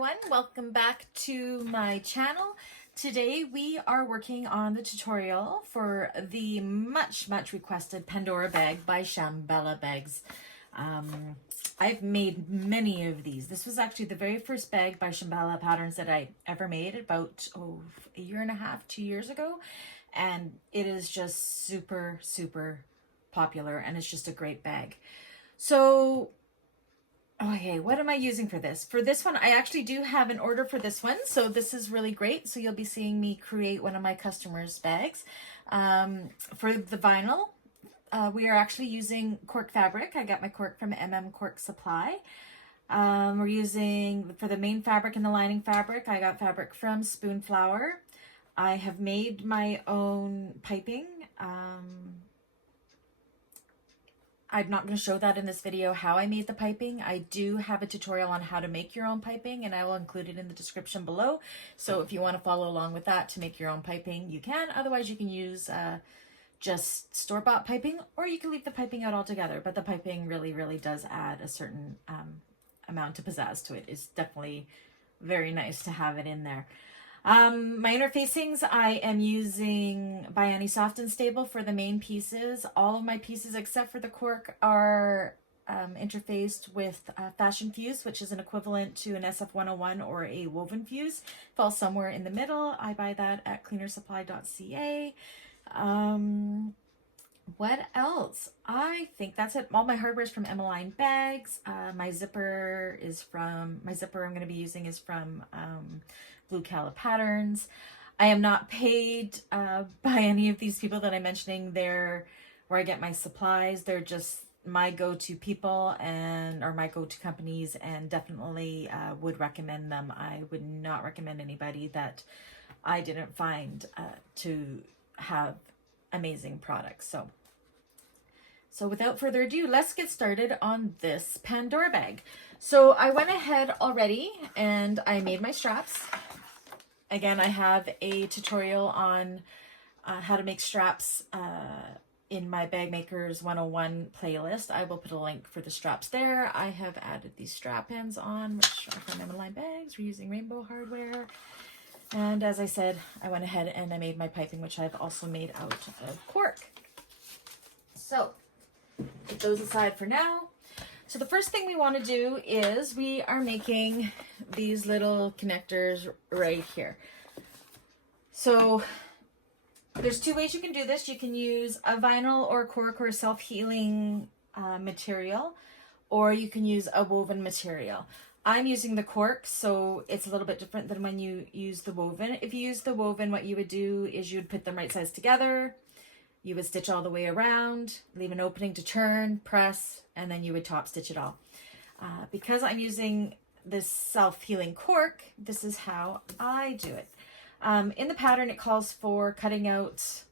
everyone, welcome back to my channel. Today we are working on the tutorial for the much requested Pandora bag by Shamballa bags. I've made many of these. This was actually the very first bag by Shamballa patterns that I ever made about a year and a half, 2 years ago, and it is just super popular and it's just a great bag. So okay, what am I using for this? For this one, I actually do have an order for this one, so this is really great. So you'll be seeing me create one of my customers' bags. For the vinyl, we are actually using cork fabric. I got my cork from Cork Supply. We're using, for the main fabric and the lining fabric, I got fabric from Spoon Flower. I have made my own piping. I'm not going to show that in this video how I made the piping. I do have a tutorial on how to make your own piping and I will include it in the description below. So if you want to follow along with that to make your own piping, you can. Otherwise you can use just store-bought piping, or you can leave the piping out altogether. But the piping really does add a certain amount of pizzazz to it. It's definitely very nice to have it in there. My interfacings, I am using Biani Soft and Stable for the main pieces. All of my pieces except for the cork are interfaced with Fashion Fuse, which is an equivalent to an SF101 or a woven fuse. Falls somewhere in the middle. I buy that at cleanersupply.ca. What else? I think that's it. All my hardware is from Emmeline Bags. My zipper I'm going to be using is from Blue Cala Patterns. I am not paid by any of these people that I'm mentioning. They're where I get my supplies. They're just my go-to people or my go-to companies, and definitely would recommend them. I would not recommend anybody that I didn't find to have amazing products. So without further ado, let's get started on this Pandora bag. So I went ahead already and I made my straps. Again, I have a tutorial on how to make straps in my Bag Makers 101 playlist. I will put a link for the straps there. I have added these strap ends on, which are from Emmeline Bags. We're using rainbow hardware. And as I said, I went ahead and I made my piping, which I've also made out of cork. So, put those aside for now. So the first thing we want to do is we are making these little connectors right here. So there's two ways you can do this. You can use a vinyl or cork or self-healing material, or you can use a woven material. I'm using the cork, so it's a little bit different than when you use the woven. If you use the woven, what you would do is you'd put them right sides together. You would stitch all the way around, leave an opening to turn, press, and then you would top stitch it all. Because I'm using this self-healing cork, this is how I do it. In the pattern, it calls for cutting out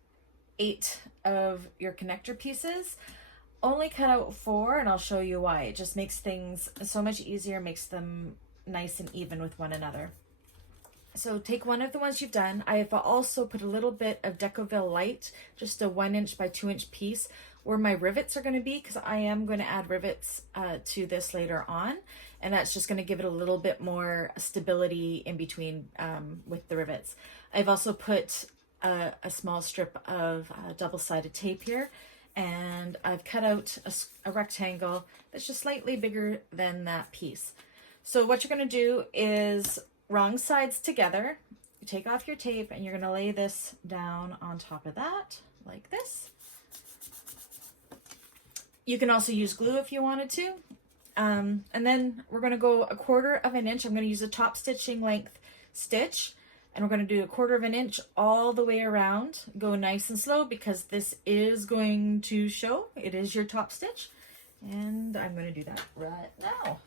8 of your connector pieces. Only cut out 4, and I'll show you why. It just makes things so much easier, makes them nice and even with one another. So take one of the ones you've done. I have also put a little bit of Decoville Light, just a 1 inch by 2 inch piece, where my rivets are going to be, because I am going to add rivets to this later on, and that's just going to give it a little bit more stability in between with the rivets. I've also put a small strip of double-sided tape here, and I've cut out a rectangle that's just slightly bigger than that piece. So what you're going to do is wrong sides together. You take off your tape and you're going to lay this down on top of that like this. You can also use glue if you wanted to. And then we're going to go 1/4 of an inch. I'm going to use a top stitching length stitch, and we're going to do 1/4 of an inch all the way around. Go nice and slow because this is going to show. It is your top stitch, and I'm going to do that right now.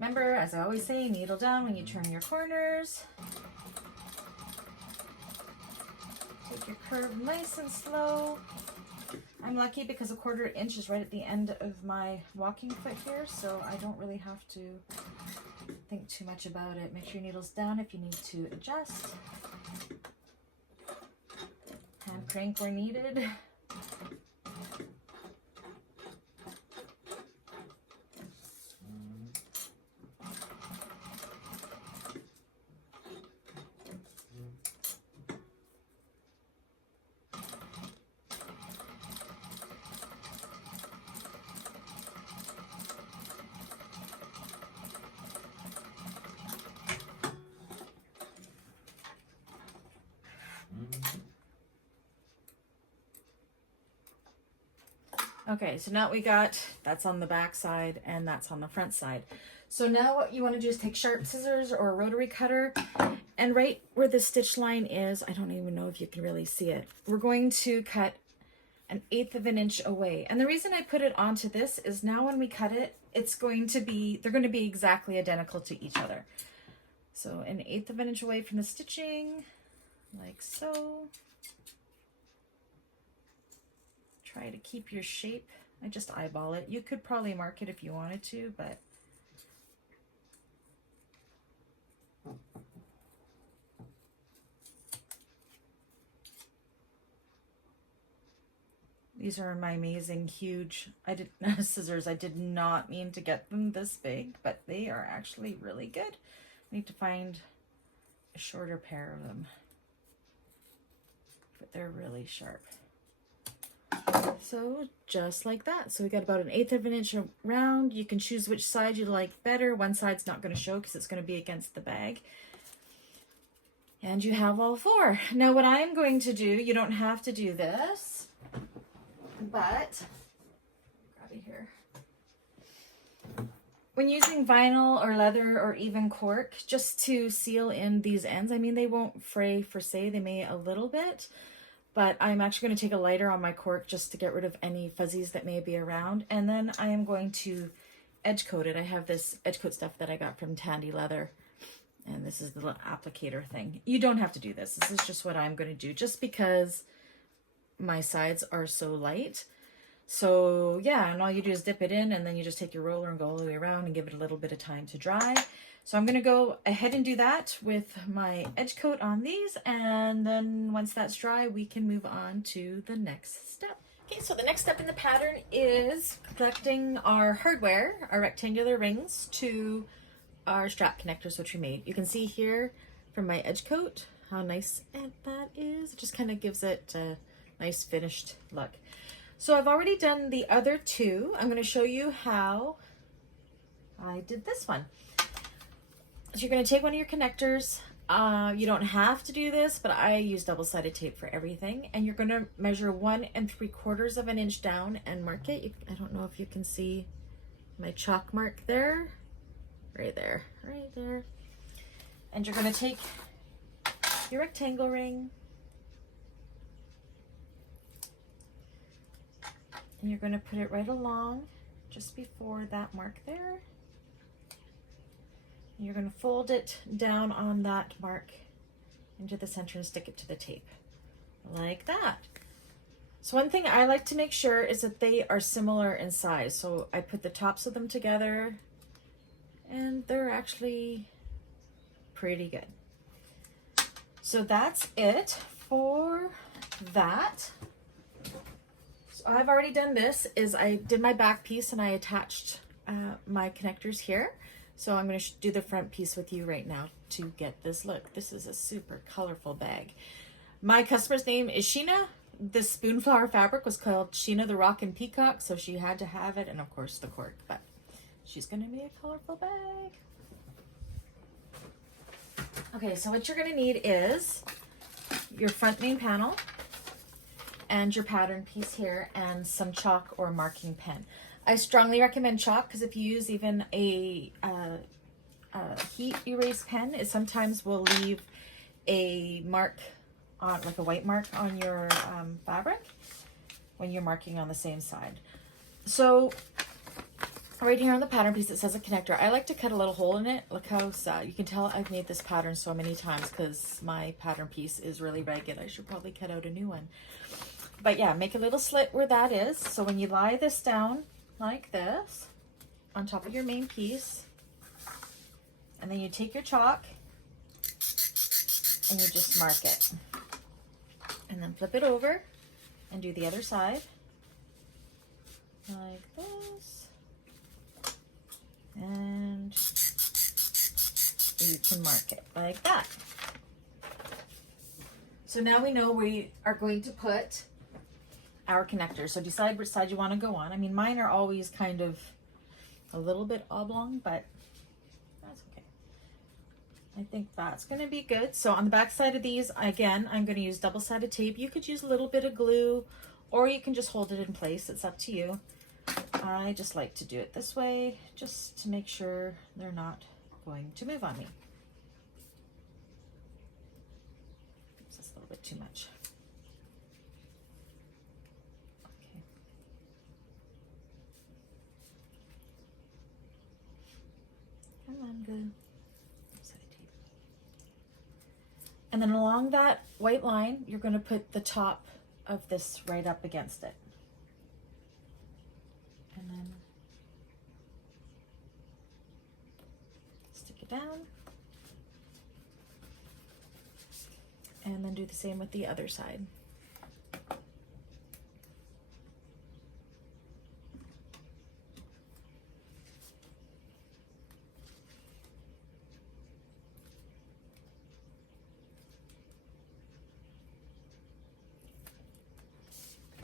Remember, as I always say, needle down when you turn your corners. Take your curve nice and slow. I'm lucky because 1/4 inch is right at the end of my walking foot here, so I don't really have to think too much about it. Make sure your needle's down if you need to adjust. Hand crank where needed. Okay, so now we got, that's on the back side and that's on the front side. So now what you want to do is take sharp scissors or a rotary cutter, and right where the stitch line is, I don't even know if you can really see it, we're going to cut 1/8 of an inch away. And the reason I put it onto this is now when we cut it, it's going to be, they're going to be exactly identical to each other. So 1/8 of an inch away from the stitching, like so. Try to keep your shape. I just eyeball it. You could probably mark it if you wanted to, but these are my amazing huge, scissors. I did not mean to get them this big, but they are actually really good. I need to find a shorter pair of them, but they're really sharp. So just like that. So we got about 1/8 of an inch around. You can choose which side you like better. One side's not going to show because it's going to be against the bag. And you have all 4. Now what I'm going to do, you don't have to do this, but grab it here. When using vinyl or leather or even cork, just to seal in these ends, I mean, they won't fray per se, they may a little bit, but I'm actually going to take a lighter on my cork just to get rid of any fuzzies that may be around. And then I am going to edge coat it. I have this edge coat stuff that I got from Tandy Leather. And this is the little applicator thing. You don't have to do this. This is just what I'm going to do just because my sides are so light. So yeah, and all you do is dip it in and then you just take your roller and go all the way around and give it a little bit of time to dry. So I'm going to go ahead and do that with my edge coat on these, and then once that's dry, we can move on to the next step. Okay, so the next step in the pattern is connecting our hardware, our rectangular rings, to our strap connectors, which we made. You can see here from my edge coat how nice that is. It just kind of gives it a nice finished look. So I've already done the other 2. I'm going to show you how I did this one. So you're going to take one of your connectors. You don't have to do this, but I use double-sided tape for everything. And you're going to measure 1 3/4 of an inch down and mark it. I don't know if you can see my chalk mark there. Right there, right there. And you're going to take your rectangle ring and you're going to put it right along just before that mark there. And you're going to fold it down on that mark into the center and stick it to the tape like that. So one thing I like to make sure is that they are similar in size. So I put the tops of them together and they're actually pretty good. So that's it for that. So I've already done this, is I did my back piece and I attached my connectors here. So I'm going to do the front piece with you right now to get this look. This is a super colorful bag. My customer's name is Sheena. This spoonflower fabric was called Sheena the Rockin' Peacock, so she had to have it, and of course the cork, but she's going to be a colorful bag. Okay, so what you're going to need is your front main panel and your pattern piece here and some chalk or marking pen. I strongly recommend chalk because if you use even a heat erase pen, it sometimes will leave a mark on, like a white mark on your fabric when you're marking on the same side. So right here on the pattern piece, it says a connector. I like to cut a little hole in it. Look how sad. You can tell I've made this pattern so many times because my pattern piece is really ragged. I should probably cut out a new one. But yeah, make a little slit where that is. So when you lie this down like this on top of your main piece, and then you take your chalk and you just mark it. And then flip it over and do the other side like this. And you can mark it like that. So now we know we are going to put our connectors. So decide which side you want to go on. I mean, mine are always kind of a little bit oblong, but that's okay. I think that's going to be good. So on the back side of these, again, I'm going to use double-sided tape. You could use a little bit of glue, or you can just hold it in place. It's up to you. I just like to do it this way, just to make sure they're not going to move on me. Oops, that's a little bit too much. Okay. Come on, good. And then along that white line, you're going to put the top of this right up against it. And then stick it down. And then do the same with the other side.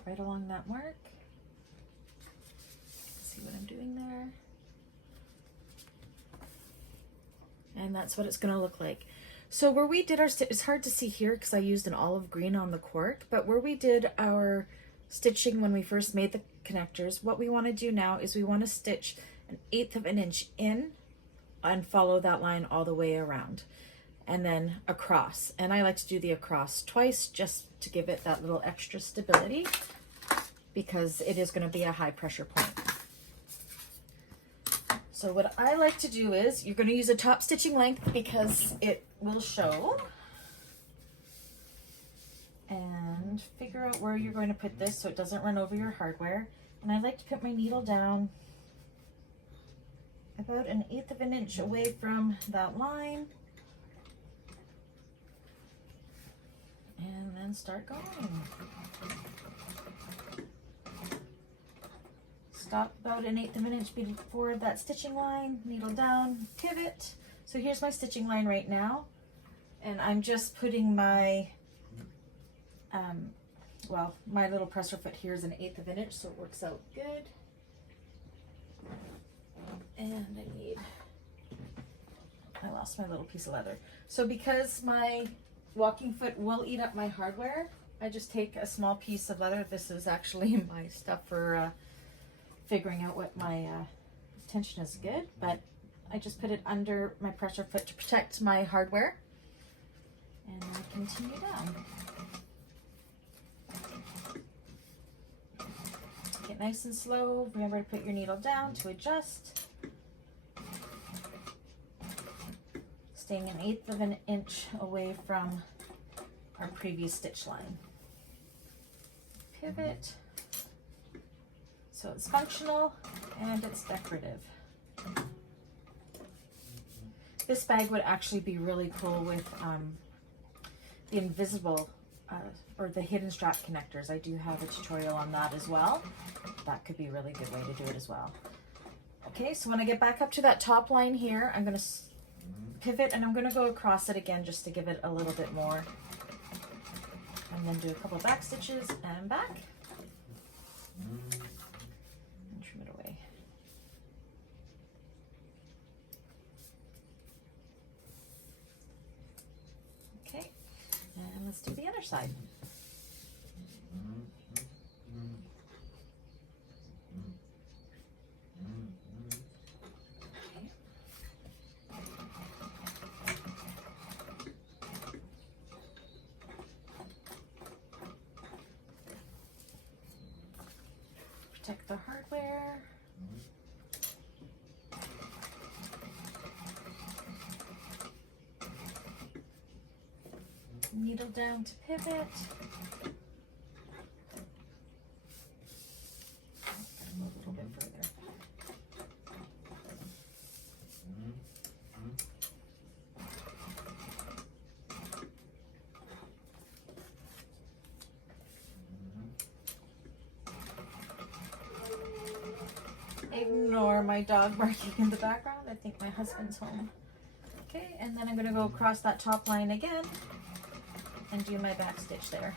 Right along that mark. See what I'm doing there. And that's what it's going to look like. So where we did our it's hard to see here because I used an olive green on the cork, but where we did our stitching when we first made the connectors, what we want to do now is we want to stitch 1/8 of an inch in and follow that line all the way around, and then across. And I like to do the across twice just to give it that little extra stability, because it is going to be a high pressure point. So what I like to do is, you're going to use a top stitching length because it will show. And figure out where you're going to put this so it doesn't run over your hardware. And I like to put my needle down about 1/8 of an inch away from that line. And then start going. Stop about 1/8 of an inch before that stitching line, needle down, pivot. So here's my stitching line right now. And I'm just putting my, well, my little presser foot here is 1/8 of an inch, so it works out good. And I lost my little piece of leather. So because my walking foot will eat up my hardware, I just take a small piece of leather. This is actually my stuff for figuring out what my tension is good, but I just put it under my pressure foot to protect my hardware. And I continue down. Get nice and slow. Remember to put your needle down to adjust. Staying 1/8 of an inch away from our previous stitch line. Pivot. So it's functional and it's decorative. This bag would actually be really cool with the invisible or the hidden strap connectors. I do have a tutorial on that as well. That could be a really good way to do it as well. Okay, so when I get back up to that top line here, I'm going to pivot and I'm going to go across it again just to give it a little bit more. And then do a couple back stitches and back. And trim it away. Okay, and let's do the other side. Protect the hardware. Needle down to pivot. Go a little bit further. ignore my dog barking in the background. I think my husband's home. Okay, and then I'm going to go across that top line again and do my back stitch there.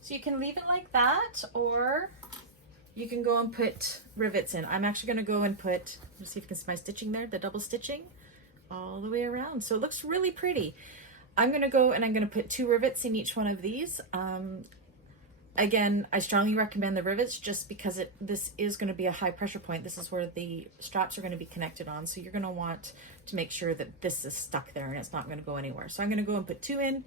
So you can leave it like that, or you can go and put rivets in. I'm actually going to go and put, let's see if you can see my stitching there, the double stitching all the way around. So it looks really pretty. I'm going to go and I'm going to put 2 rivets in each one of these. Again, I strongly recommend the rivets just because this is going to be a high pressure point. This is where the straps are going to be connected on. So you're going to want to make sure that this is stuck there and it's not going to go anywhere. So I'm going to go and put 2 in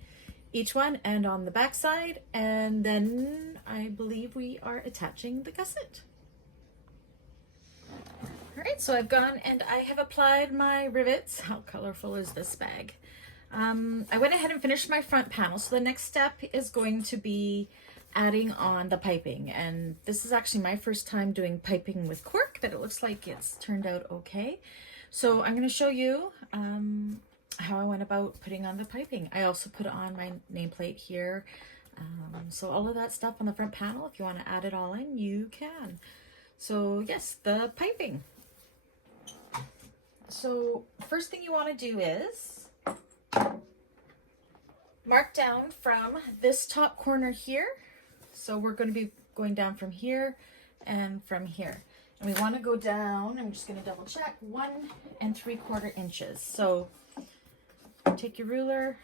each one and on the back side. And then I believe we are attaching the gusset. All right, so I've gone and I have applied my rivets. How colorful is this bag? I went ahead and finished my front panel. So the next step is going to be adding on the piping, and this is actually my first time doing piping with cork, but it looks like it's turned out okay. So I'm going to show you how I went about putting on the piping. I also put on my nameplate here, so all of that stuff on the front panel, if you want to add it all in, you can. So yes, the piping. So first thing you want to do is mark down from this top corner here. So we're going to be going down from here and from here. And we want to go down, I'm just going to double check, 1 3/4 inches. So take your ruler,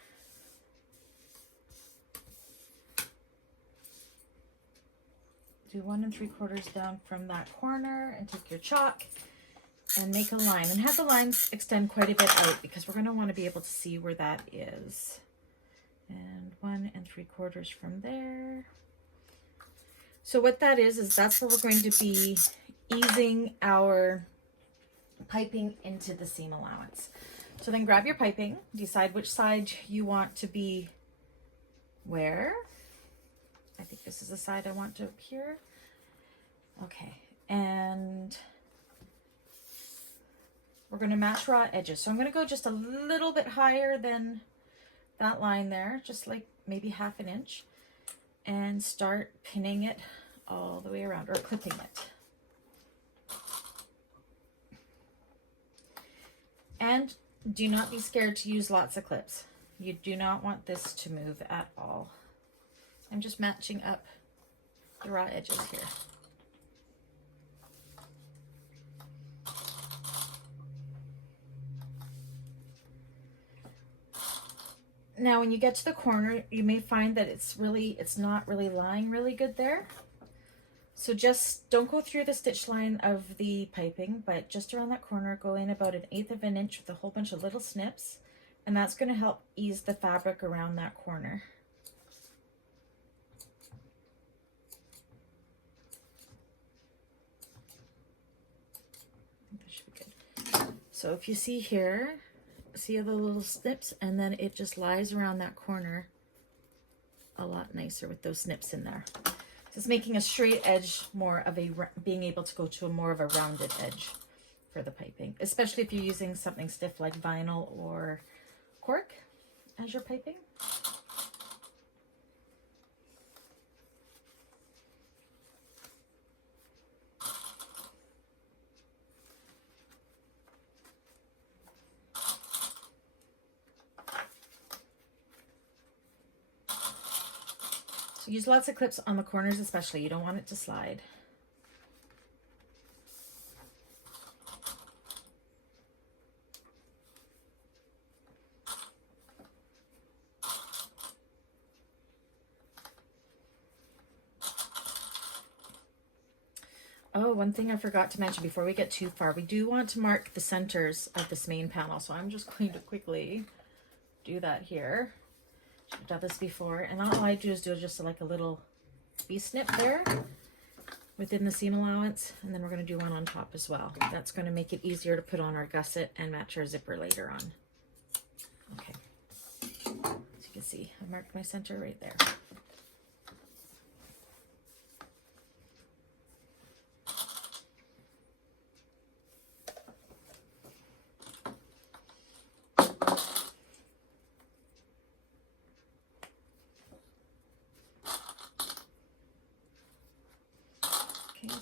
do 1 3/4 down from that corner, and take your chalk and make a line. And have the lines extend quite a bit out because we're going to want to be able to see where that is. And 1 3/4 from there. So what that is that's where we're going to be easing our piping into the seam allowance. So then grab your piping, decide which side you want to be where. I think this is the side I want to appear. Okay, and we're going to match raw edges. So I'm going to go just a little bit higher than that line there, just like maybe 1/2 inch, and start pinning it all the way around, or clipping it. And do not be scared to use lots of clips. You do not want this to move at all. I'm just matching up the raw edges here. Now, when you get to the corner, you may find that it's not really lying really good there. So just don't go through the stitch line of the piping, but just around that corner, go in about 1/8 inch with a whole bunch of little snips, and that's going to help ease the fabric around that corner. I think that should be good. So if you see here, see the little snips, and then it just lies around that corner a lot nicer with those snips in there. So it's making a straight edge more of a, being able to go to a more of a rounded edge for the piping, especially if you're using something stiff like vinyl or cork as your piping. Use lots of clips on the corners especially. You don't want it to slide. Oh, one thing I forgot to mention before we get too far. We do want to mark the centers of this main panel. So I'm just going to quickly do that here. I've done this before, and all I do is do just like a little V-snip there within the seam allowance, and then we're going to do one on top as well. That's going to make it easier to put on our gusset and match our zipper later on. Okay, as you can see, I marked my center right there.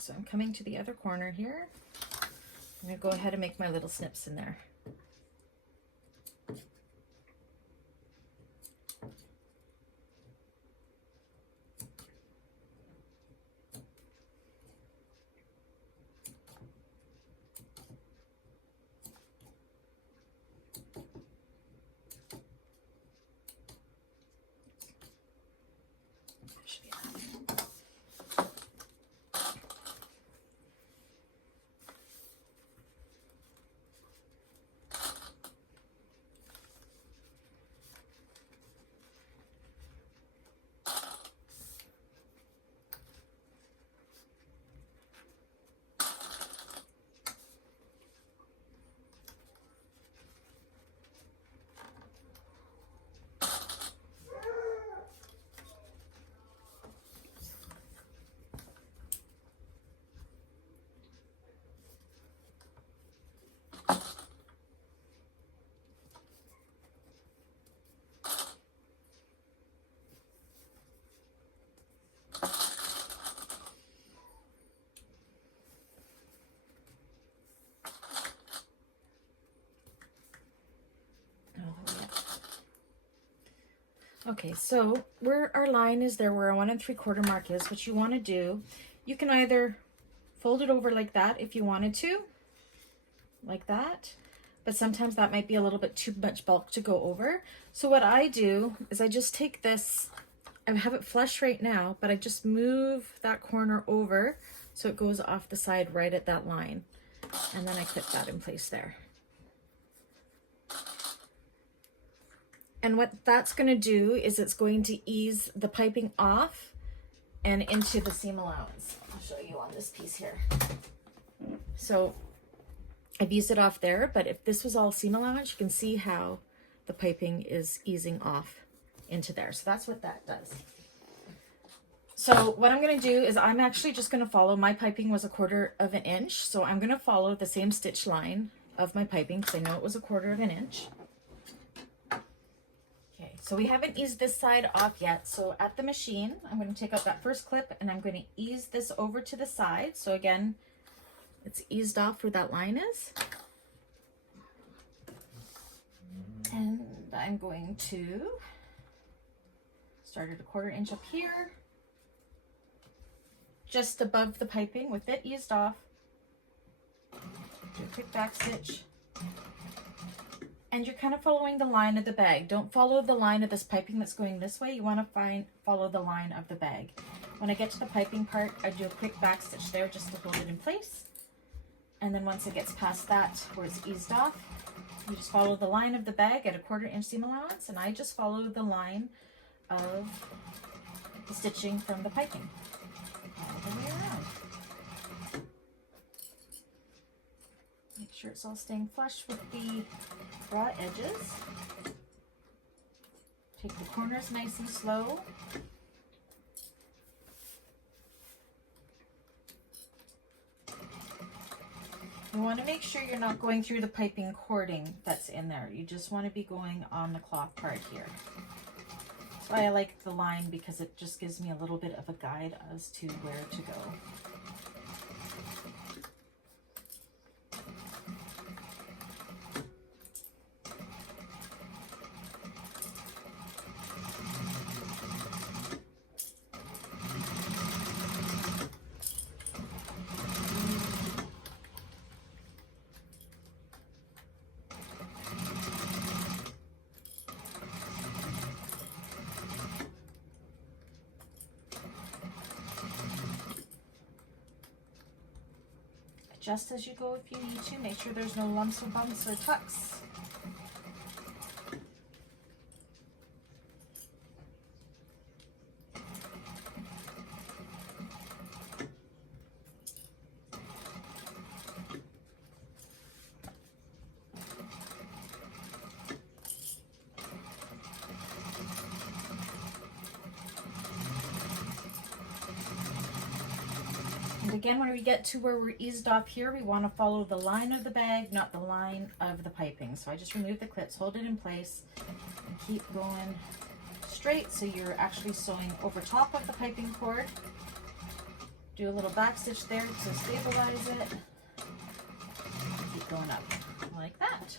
So I'm coming to the other corner here. I'm going to go ahead and make my little snips in there. Okay, so where our line is there, where our 1 3/4 mark is, what you want to do, you can either fold it over like that if you wanted to, like that, but sometimes that might be a little bit too much bulk to go over. So what I do is I just take this, I have it flush right now, but I just move that corner over so it goes off the side right at that line. And then I clip that in place there. And what that's going to do is it's going to ease the piping off and into the seam allowance. I'll show you on this piece here. So I've eased it off there, but if this was all seam allowance, you can see how the piping is easing off into there. So that's what that does. So what I'm going to do is I'm actually just going to follow, my piping was 1/4 inch. So I'm going to follow the same stitch line of my piping because I know it was 1/4 inch. So we haven't eased this side off yet. So at the machine, I'm going to take out that first clip and I'm going to ease this over to the side. So again, it's eased off where that line is. And I'm going to start at 1/4 inch up here, just above the piping with it eased off. Do a quick back stitch. And you're kind of following the line of the bag. Don't follow the line of this piping that's going this way. You want to follow the line of the bag. When I get to the piping part, I do a quick back stitch there just to hold it in place. And then once it gets past that, where it's eased off, you just follow the line of the bag at 1/4 inch seam allowance. And I just follow the line of the stitching from the piping all the way around. Make sure it's all staying flush with the raw edges. Take the corners nice and slow. You want to make sure you're not going through the piping cording that's in there. You just want to be going on the cloth part here. That's why I like the line, because it just gives me a little bit of a guide as to where to go. Just as you go if you need to. Make sure there's no lumps or bumps or tucks. Again, when we get to where we're eased off here, we want to follow the line of the bag, not the line of the piping. So I just remove the clips, hold it in place, and keep going straight so you're actually sewing over top of the piping cord. Do a little back stitch there to stabilize it. Keep going up like that.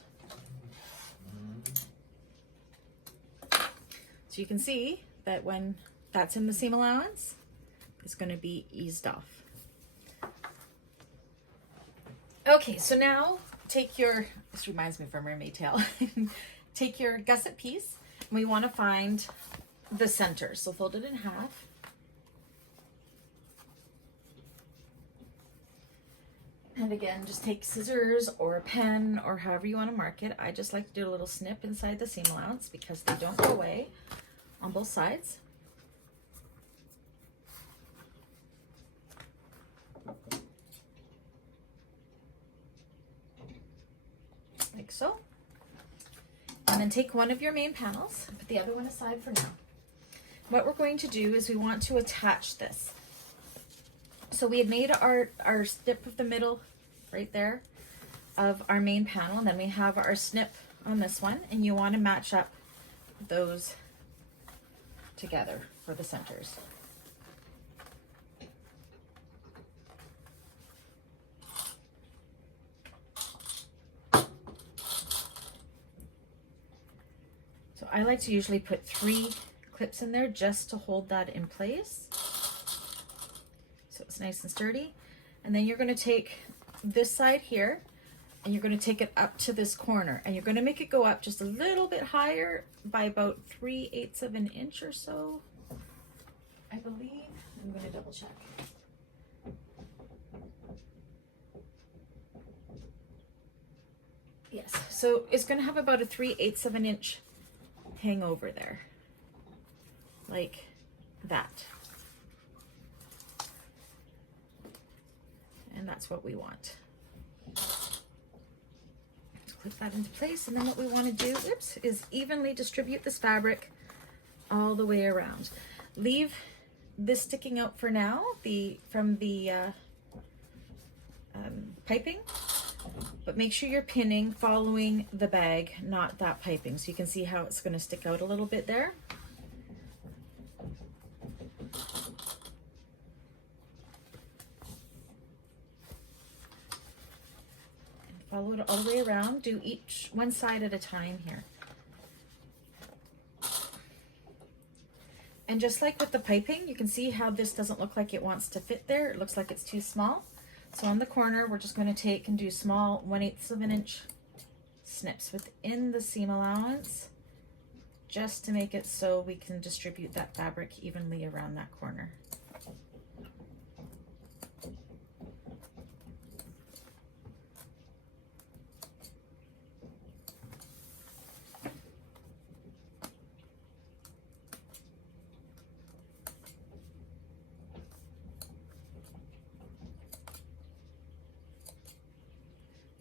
So you can see that when that's in the seam allowance, it's going to be eased off. Okay, so now take your, this reminds me of a mermaid tail, take your gusset piece, and we want to find the center. So fold it in half. And again, just take scissors or a pen or however you want to mark it. I just like to do a little snip inside the seam allowance because they don't go away on both sides. Like so. And then take one of your main panels, put the other one aside for now. What we're going to do is we want to attach this. So we had made our snip of the middle right there of our main panel, and then we have our snip on this one, and you want to match up those together for the centers. So I like to usually put 3 clips in there just to hold that in place. So it's nice and sturdy. And then you're going to take this side here and you're going to take it up to this corner, and you're going to make it go up just a little bit higher by about 3/8 of an inch or so, I believe. I'm going to double check. Yes, so it's going to have about a 3/8 of an inch hang over there, like that. And that's what we want. Clip that into place, and then what we want to do, oops, is evenly distribute this fabric all the way around. Leave this sticking out for now, from the piping, but make sure you're pinning following the bag, not that piping. So you can see how it's going to stick out a little bit there. Follow it all the way around. Do each one side at a time here. And just like with the piping, you can see how this doesn't look like it wants to fit there. It looks like it's too small. So on the corner, we're just going to take and do small 1/8 of an inch snips within the seam allowance, just to make it so we can distribute that fabric evenly around that corner.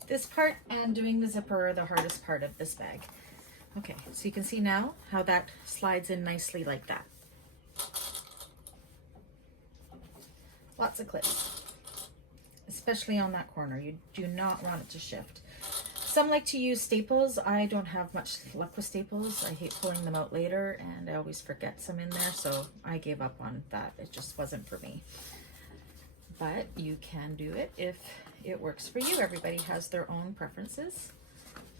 This part and doing the zipper are the hardest part of this bag. Okay, so you can see now how that slides in nicely like that. Lots of clips, especially on that corner. You do not want it to shift. Some like to use staples. I don't have much luck with staples. I hate pulling them out later, and I always forget some in there, so I gave up on that. It just wasn't for me. But you can do it if it works for you. Everybody has their own preferences,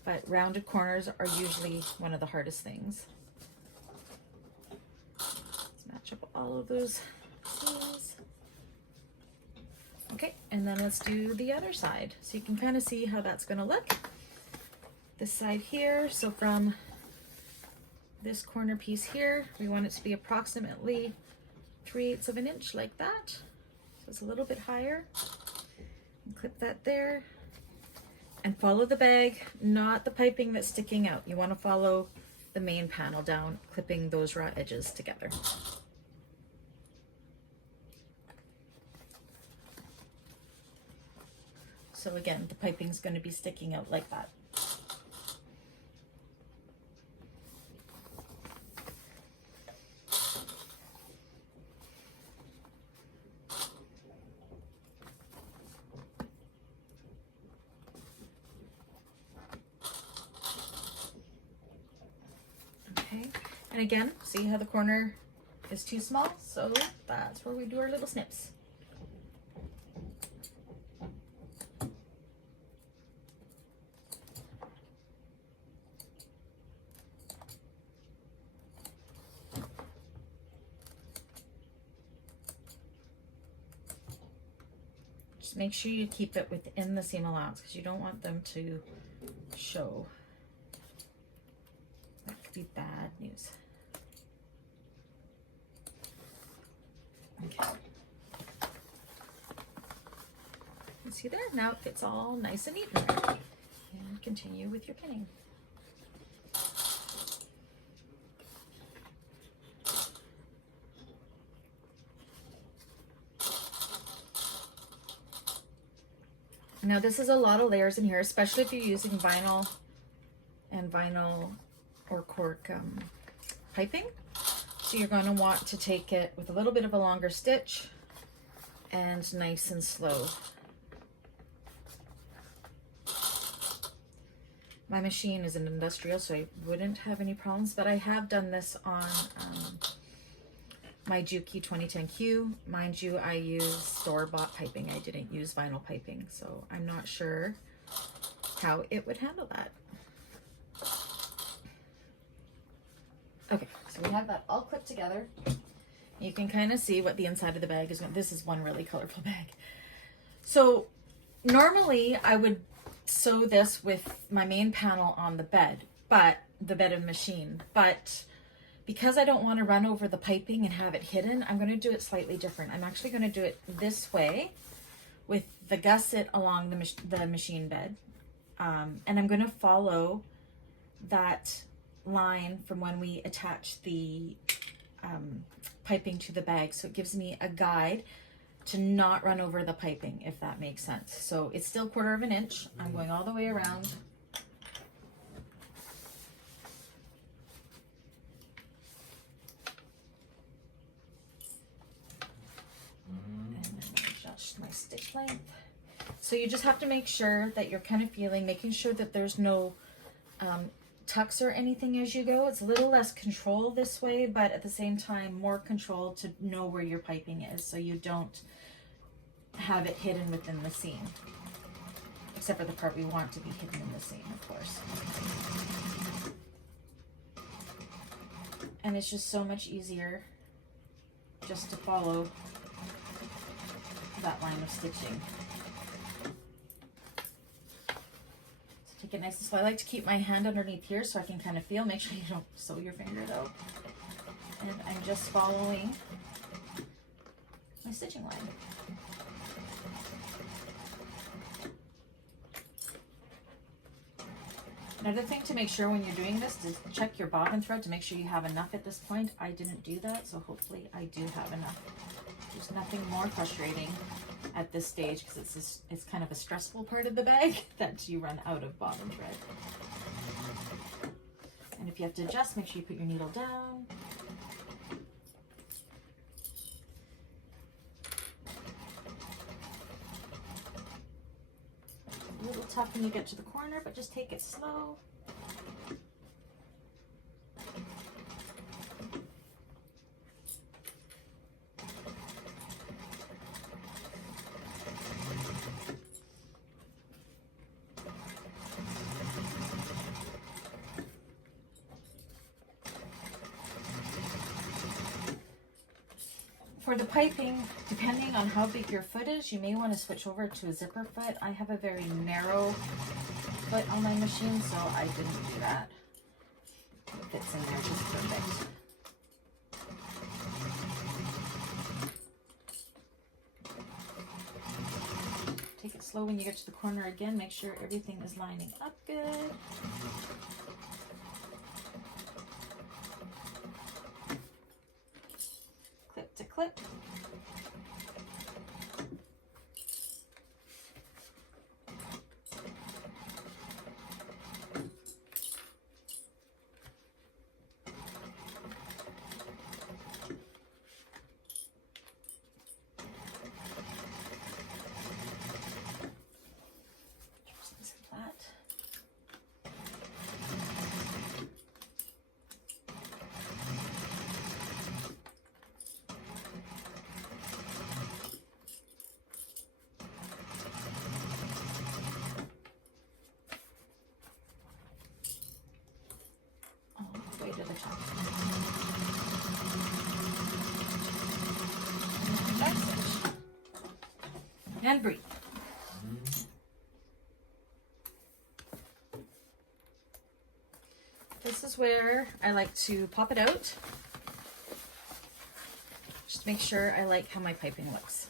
but rounded corners are usually one of the hardest things. Let's match up all of those seams. Okay, and then let's do the other side. So you can kind of see how that's going to look. This side here, so from this corner piece here, we want it to be approximately 3/8 of an inch like that. So it's a little bit higher. And clip that there. And follow the bag, not the piping that's sticking out. You want to follow the main panel down, clipping those raw edges together. So again, the piping is going to be sticking out like that. Okay, and again, see how the corner is too small? So that's where we do our little snips. Just make sure you keep it within the seam allowance because you don't want them to show. That could be bad news. Okay. You see there? Now it fits all nice and neat in there. And continue with your pinning. Now this is a lot of layers in here, especially if you're using vinyl and vinyl or cork piping. So you're going to want to take it with a little bit of a longer stitch and nice and slow. My machine is an industrial, so I wouldn't have any problems, but I have done this on my Juki 2010Q. Mind you, I use store-bought piping. I didn't use vinyl piping, so I'm not sure how it would handle that. Okay, so we have that all clipped together. You can kind of see what the inside of the bag is. This is one really colorful bag. So normally I would sew this with my main panel on the bed, but the bed of the machine. But because I don't want to run over the piping and have it hidden, I'm going to do it slightly different. I'm actually going to do it this way with the gusset along the machine bed. And I'm going to follow that line from when we attach the piping to the bag. So it gives me a guide to not run over the piping, if that makes sense. So it's still 1/4 of an inch. I'm going all the way around. And then adjust my stitch length. So you just have to make sure that you're kind of making sure that there's no tucks or anything as you go. It's a little less control this way, but at the same time more control to know where your piping is, so you don't have it hidden within the seam, except for the part we want to be hidden in the seam, of course. And it's just so much easier just to follow that line of stitching. Take it nice and slow. I like to keep my hand underneath here so I can kind of feel. Make sure you don't sew your finger though. And I'm just following my stitching line. Another thing to make sure when you're doing this is check your bobbin thread to make sure you have enough at this point. I didn't do that, so hopefully I do have enough. There's nothing more frustrating at this stage because it's kind of a stressful part of the bag that you run out of bobbin thread. And if you have to adjust, make sure you put your needle down. A little tough when you get to the corner, but just take it slow. For the piping, depending on how big your foot is, you may want to switch over to a zipper foot. I have a very narrow foot on my machine, so I didn't do that. It fits in there just perfect. Take it slow when you get to the corner again. Make sure everything is lining up good. Clip to clip. To the top. And breathe. is where I like to pop it out. Just to make sure I like how my piping looks.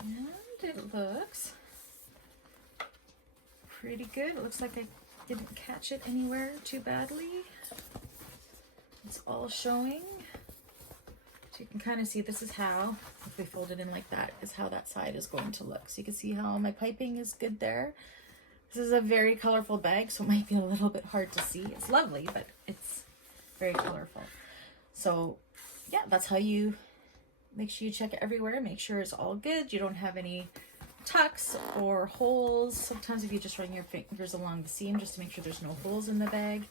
And it looks pretty good. It looks like I didn't catch it anywhere too badly. It's all showing. So you can kind of see this is how, if we fold it in like that, is how that side is going to look. So you can see how my piping is good there. This is a very colorful bag, so it might be a little bit hard to see. It's lovely, but it's very colorful. So yeah, that's how you make sure you check it everywhere. Make sure it's all good. You don't have any tucks or holes. Sometimes if you just run your fingers along the seam just to make sure there's no holes in the bag.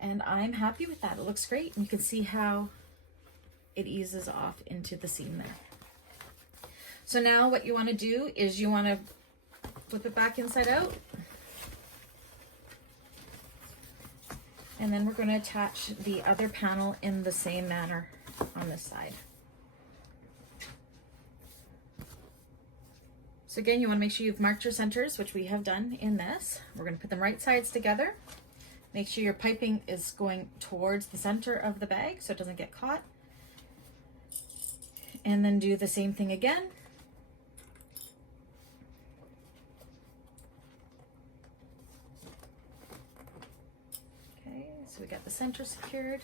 And I'm happy with that. It looks great. And you can see how it eases off into the seam there. So now what you want to do is you want to flip it back inside out. And then we're going to attach the other panel in the same manner on this side. So again, you want to make sure you've marked your centers, which we have done in this. We're going to put them right sides together. Make sure your piping is going towards the center of the bag so it doesn't get caught. And then do the same thing again. Okay, so we got the center secured.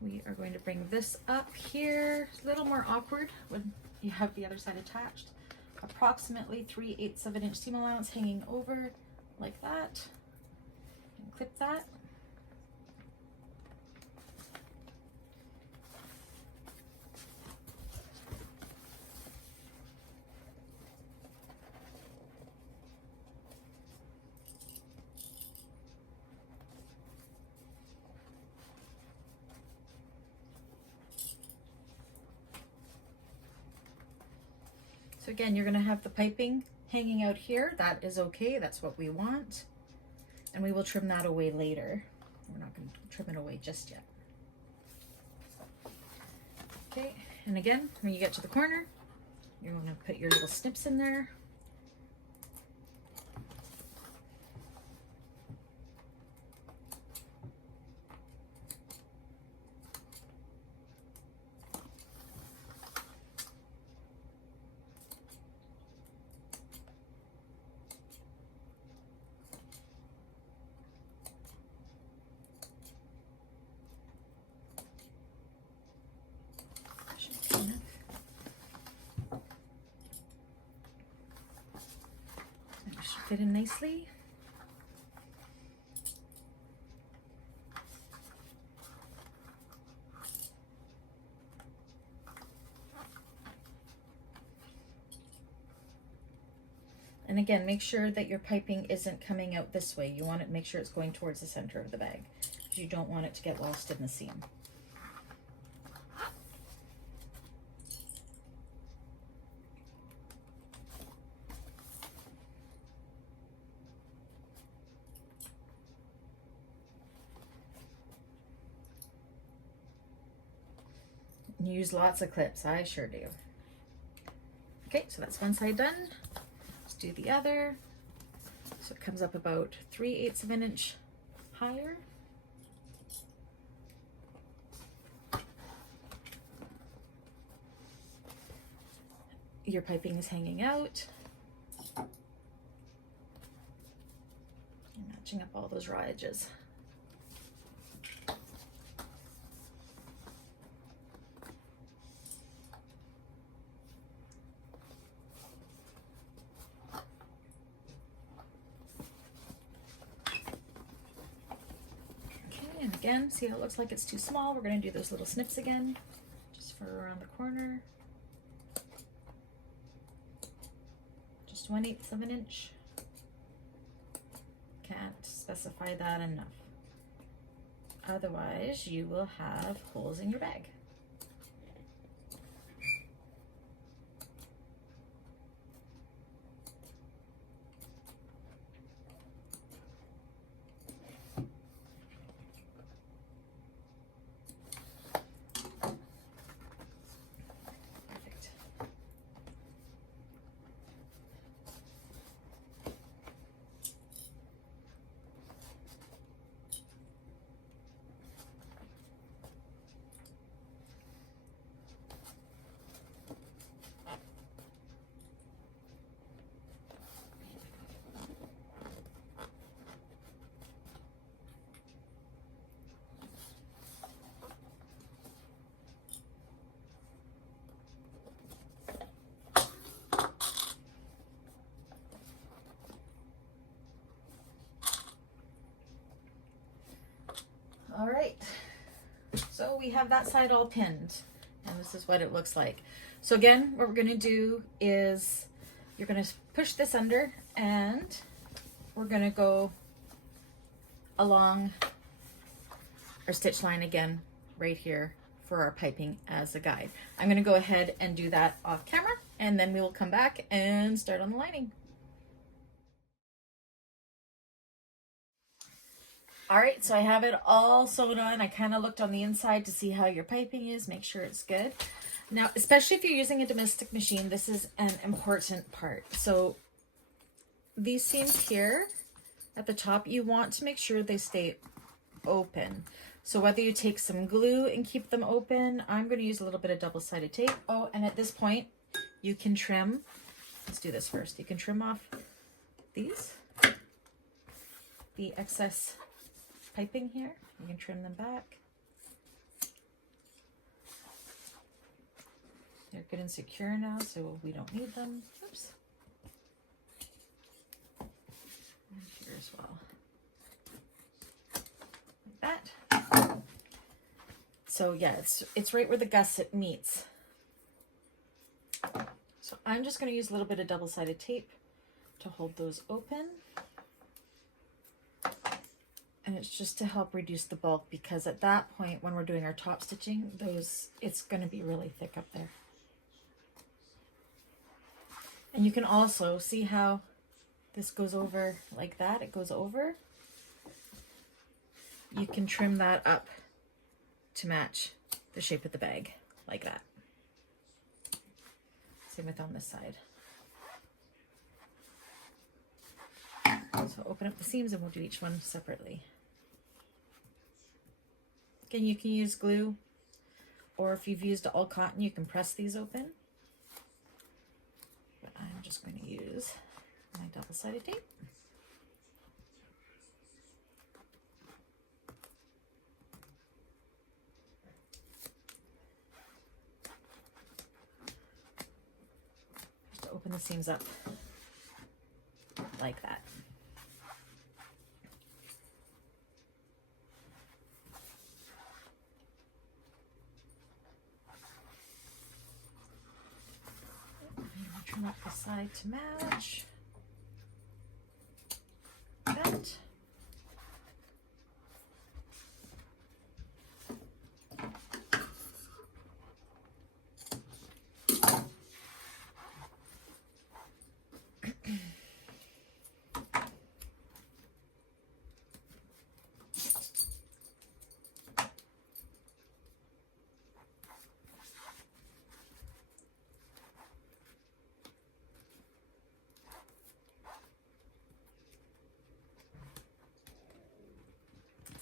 We are going to bring this up here. It's a little more awkward when you have the other side attached. Approximately 3/8 of an inch seam allowance hanging over like that. And clip that. So again, you're going to have the piping hanging out here. That is okay. That's what we want. And we will trim that away later. We're not going to trim it away just yet. Okay, and again, when you get to the corner, you're going to put your little snips in there. Fit in nicely. And again, make sure that your piping isn't coming out this way. You want to make sure it's going towards the center of the bag, because you don't want it to get lost in the seam. Use lots of clips, I sure do. Okay, so that's one side done. Let's do the other. So it comes up about 3/8 of an inch higher. Your piping is hanging out. And matching up all those raw edges. And again, see how it looks like it's too small? We're going to do those little snips again, just for around the corner. Just 1/8 of an inch. Can't specify that enough. Otherwise, you will have holes in your bag. we have that side all pinned, and this is what it looks like. So again, what we're going to do is you're going to push this under, and we're going to go along our stitch line again right here for our piping as a guide. I'm going to go ahead and do that off camera, and then we will come back and start on the lining. All right, so I have it all sewn on. I kind of looked on the inside to see how your piping is, make sure it's good. Now, especially if you're using a domestic machine, this is an important part. So these seams here at the top, you want to make sure they stay open. So whether you take some glue and keep them open, I'm going to use a little bit of double-sided tape. Oh, and at this point, you can trim. Let's do this first. You can trim off these, the excess piping here. You can trim them back. They're good and secure now, so we don't need them. Oops. And here as well. Like that. So yeah, it's right where the gusset meets. So I'm just going to use a little bit of double-sided tape to hold those open. And it's just to help reduce the bulk, because at that point when we're doing our top stitching, it's going to be really thick up there. And you can also see how this goes over like that. It goes over. You can trim that up to match the shape of the bag like that. Same with on this side. So open up the seams and we'll do each one separately. Again, you can use glue, or if you've used all cotton, you can press these open. But I'm just going to use my double-sided tape. Just to open the seams up like that. Trim up the side to match that.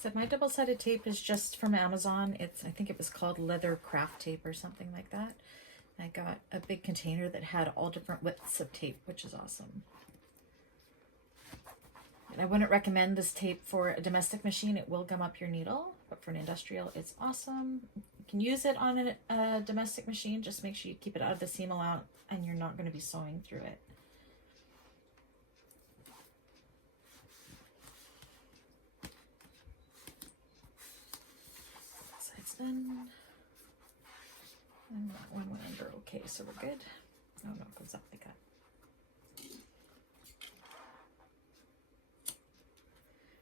So my double-sided tape is just from Amazon. I think it was called leather craft tape or something like that. I got a big container that had all different widths of tape, which is awesome. And I wouldn't recommend this tape for a domestic machine. It will gum up your needle, but for an industrial, it's awesome. You can use it on a domestic machine. Just make sure you keep it out of the seam allowance and you're not going to be sewing through it. Done. And that one went under okay, so we're good. Oh no, it goes up like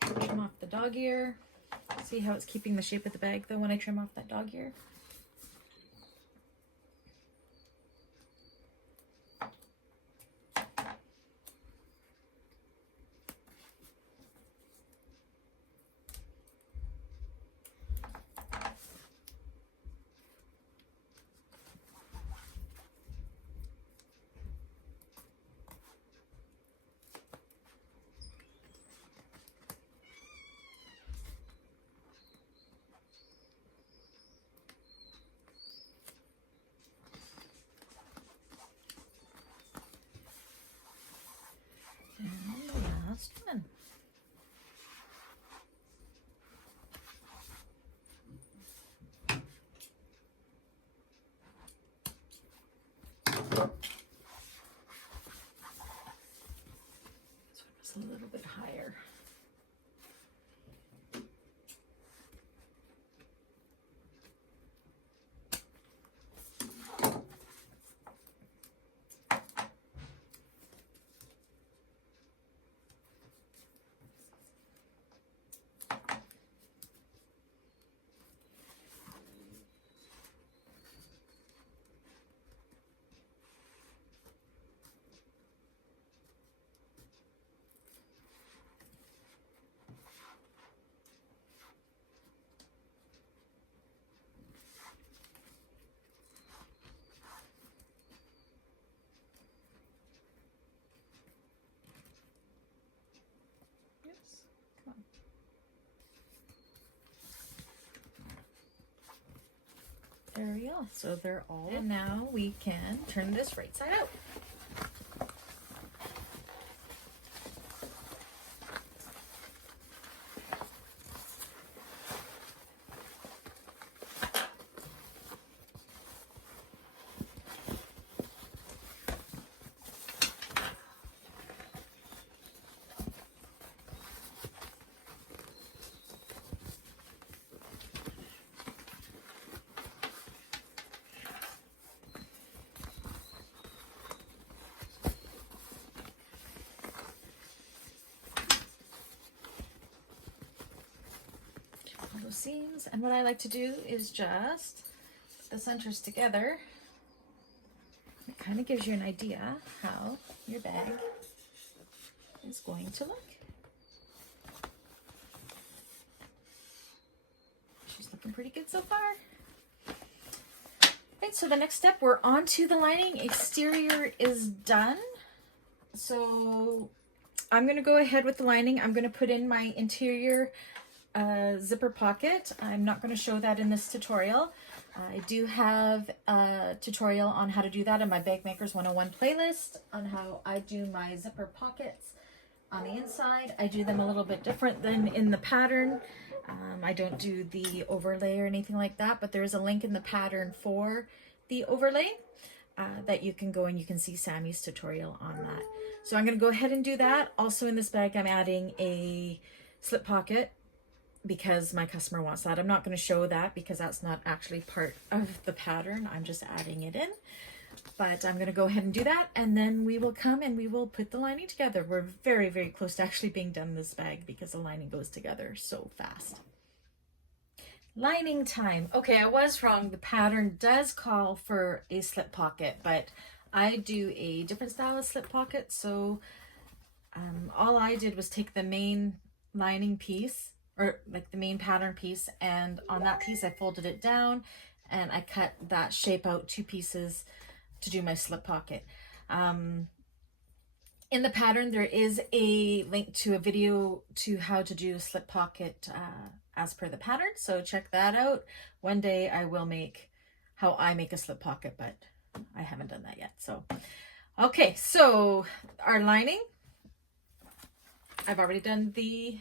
that. Trim off the dog ear. See how it's keeping the shape of the bag though when I trim off that dog ear? Last one. This one was a little bit higher. There we go. So they're all, and now we can turn this right side out. Those seams, and what I like to do is just put the centers together. It kind of gives you an idea how your bag is going to look. She's looking pretty good so far. Right, so the next step, we're on to the lining. Exterior is done. So I'm going to go ahead with the lining. I'm going to put in my interior zipper pocket. I'm not going to show that in this tutorial. I do have a tutorial on how to do that in my Bag Makers 101 playlist on how I do my zipper pockets on the inside. I do them a little bit different than in the pattern. I don't do the overlay or anything like that, but there is a link in the pattern for the overlay that you can go and you can see Sammy's tutorial on that. So I'm going to go ahead and do that. Also in this bag, I'm adding a slip pocket because my customer wants that. I'm not going to show that because that's not actually part of the pattern. I'm just adding it in. But I'm going to go ahead and do that, and then we will come and we will put the lining together. We're very, very close to actually being done this bag because the lining goes together so fast. Lining time. Okay, I was wrong. The pattern does call for a slip pocket, but I do a different style of slip pocket. So all I did was take the main lining piece, or like the main pattern piece, and on that piece I folded it down and I cut that shape out 2 pieces to do my slip pocket. In the pattern there is a link to a video to how to do a slip pocket as per the pattern, so check that out. One day I will make how I make a slip pocket, but I haven't done that yet. So okay, so our lining, I've already done the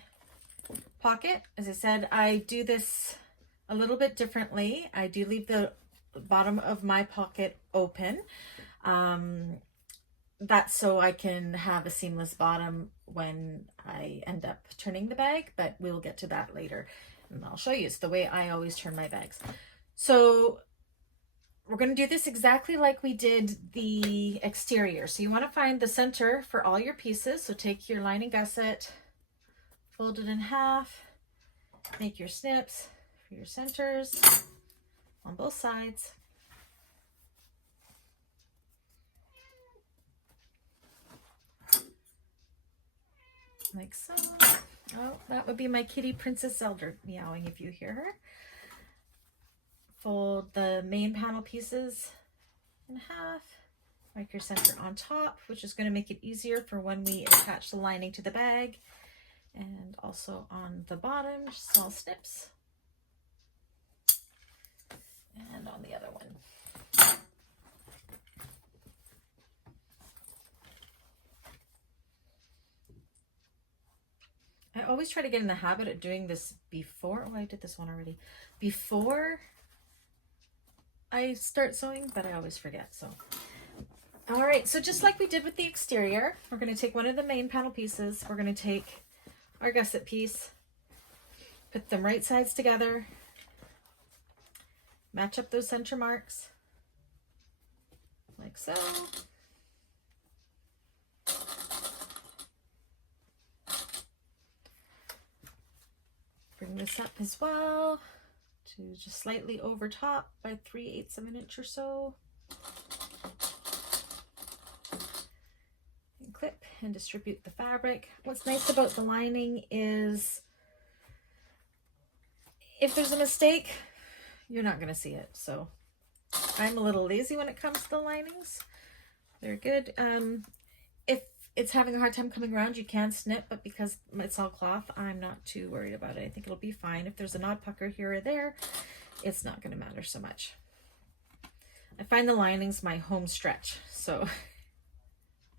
pocket. As I said, I do this a little bit differently. I do leave the bottom of my pocket open. That's so I can have a seamless bottom when I end up turning the bag, but we'll get to that later and I'll show you. It's the way I always turn my bags. So we're going to do this exactly like we did the exterior. So you want to find the center for all your pieces. So take your lining gusset, fold it in half, make your snips for your centers on both sides. Like so. Oh, that would be my kitty Princess Zelda meowing if you hear her. Fold the main panel pieces in half. Make your center on top, which is going to make it easier for when we attach the lining to the bag. And also on the bottom, just small snips. And on the other one. I always try to get in the habit of doing this before. Oh, I did this one already. Before I start sewing, but I always forget. So, all right. So just like we did with the exterior, we're going to take one of the main panel pieces. We're going to take our gusset piece, put them right sides together, match up those center marks like so. Bring this up as well to just slightly over top by 3/8 of an inch or so. And clip and distribute the fabric. What's nice about the lining is if there's a mistake, you're not going to see it. So I'm a little lazy when it comes to the linings. They're good. If it's having a hard time coming around, you can snip, but because it's all cloth, I'm not too worried about it. I think it'll be fine. If there's an odd pucker here or there, it's not going to matter so much. I find the linings my home stretch, so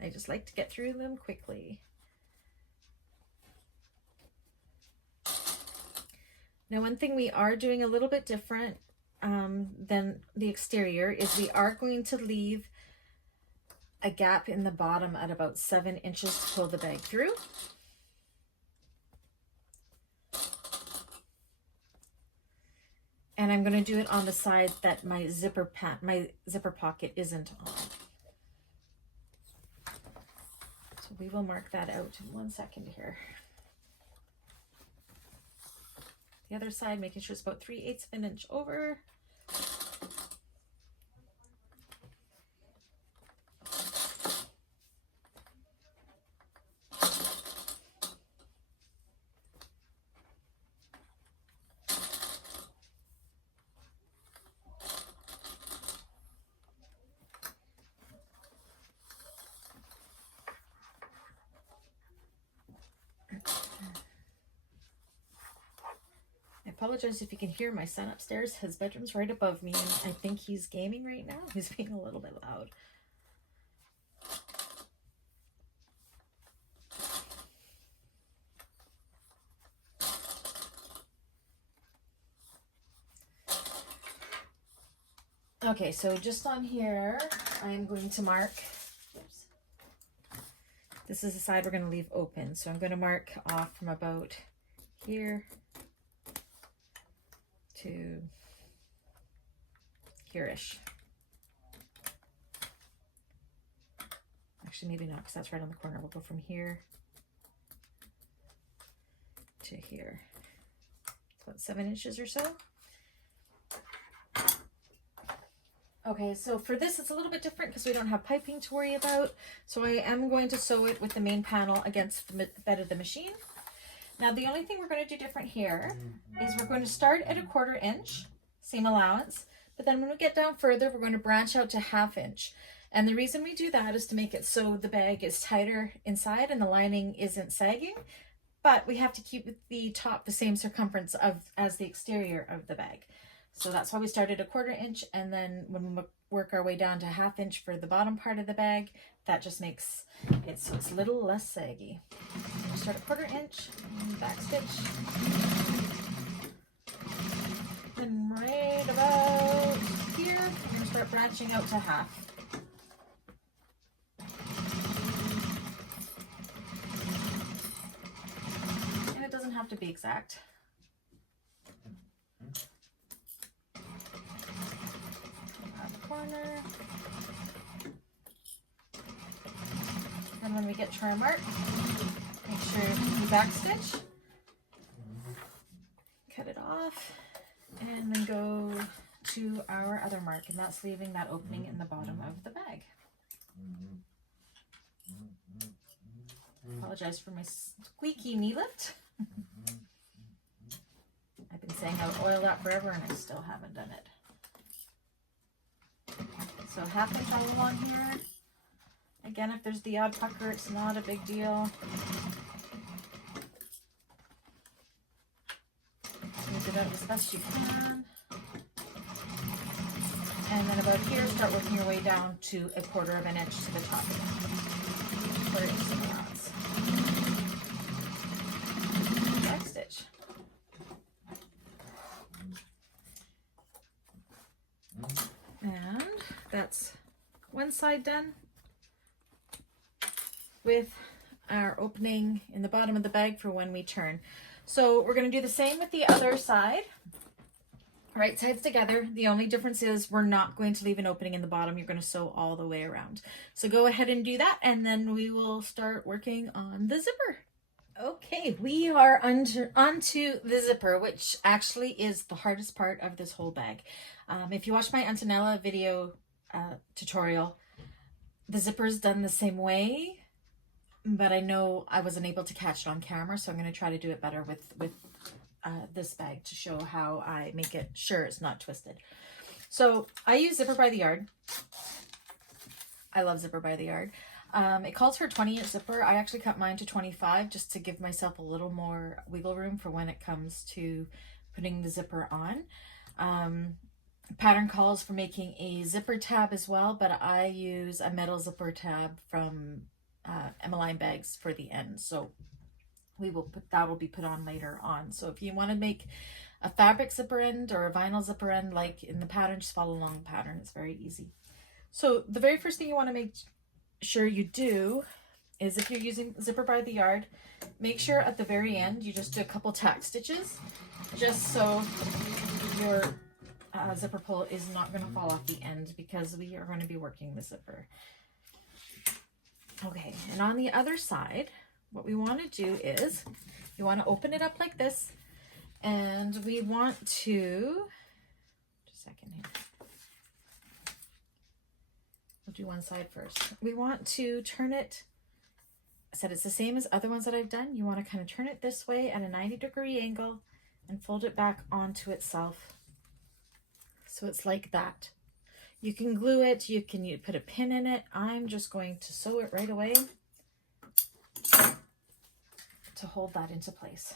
I just like to get through them quickly. Now, one thing we are doing a little bit different than the exterior is we are going to leave a gap in the bottom at about 7 inches to pull the bag through. And I'm going to do it on the side that my zipper pocket isn't on. So we will mark that out in 1 second here. The other side, making sure it's about 3/8 of an inch over. I apologize if you can hear my son upstairs. His bedroom's right above me, and I think he's gaming right now. He's being a little bit loud. Okay, so just on here, I'm going to mark, oops, this is the side we're going to leave open. So I'm going to mark off from about here to here-ish. Actually, maybe not, because that's right on the corner. We'll go from here to here. It's about 7 inches or so. Okay, so for this, it's a little bit different because we don't have piping to worry about. So I am going to sew it with the main panel against the bed of the machine. Now, the only thing we're going to do different here is we're going to start at a 1/4 inch, seam allowance, but then when we get down further, we're going to branch out to 1/2 inch. And the reason we do that is to make it so the bag is tighter inside and the lining isn't sagging, but we have to keep the top the same circumference as the exterior of the bag. So that's why we started a 1/4 inch, and then when we work our way down to 1/2 inch for the bottom part of the bag, that just makes it so it's a little less saggy. We'll start at 1/4 inch, back stitch, and right about here, we're going to start branching out to 1/2. And it doesn't have to be exact. Corner. And when we get to our mark, make sure you back stitch, cut it off, and then go to our other mark, and that's leaving that opening in the bottom of the bag. Apologize for my squeaky knee lift. I've been saying I would oil that forever, and I still haven't done it. So 1/2 inch all along here. Again, if there's the odd pucker, it's not a big deal. Smooth it out as best you can. And then about here, start working your way down to a 1/4 inch to the top again. 1/4 inch seam allowance. Back stitch. And that's one side done with our opening in the bottom of the bag for when we turn. So we're going to do the same with the other side. Right sides together. The only difference is we're not going to leave an opening in the bottom. You're going to sew all the way around. So go ahead and do that, and then we will start working on the zipper. Okay, we are onto the zipper, which actually is the hardest part of this whole bag. If you watch my Antonella video tutorial, the zipper is done the same way, but I know I wasn't able to catch it on camera, so I'm going to try to do it better with this bag to show how I make it sure it's not twisted. So I use Zipper by the Yard. I love Zipper by the Yard. It calls for a 20-inch zipper. I actually cut mine to 25 just to give myself a little more wiggle room for when it comes to putting the zipper on. pattern calls for making a zipper tab as well, but I use a metal zipper tab from Emmeline bags for the end. So we will put, that will be put on later on. So if you want to make a fabric zipper end or a vinyl zipper end like in the pattern, just follow along the pattern. It's very easy. So the very first thing you want to make sure you do is, if you're using zipper by the yard, make sure at the very end you just do a couple tack stitches, just so your zipper pull is not going to fall off the end, because we are going to be working the zipper. Okay, and on the other side, what we want to do is you want to open it up like this, and we want to, just a second here, we'll do one side first. We want to turn it, I said it's the same as other ones that I've done. You want to kind of turn it this way at a 90-degree angle and fold it back onto itself. So it's like that. You can glue it, you put a pin in it. I'm just going to sew it right away to hold that into place.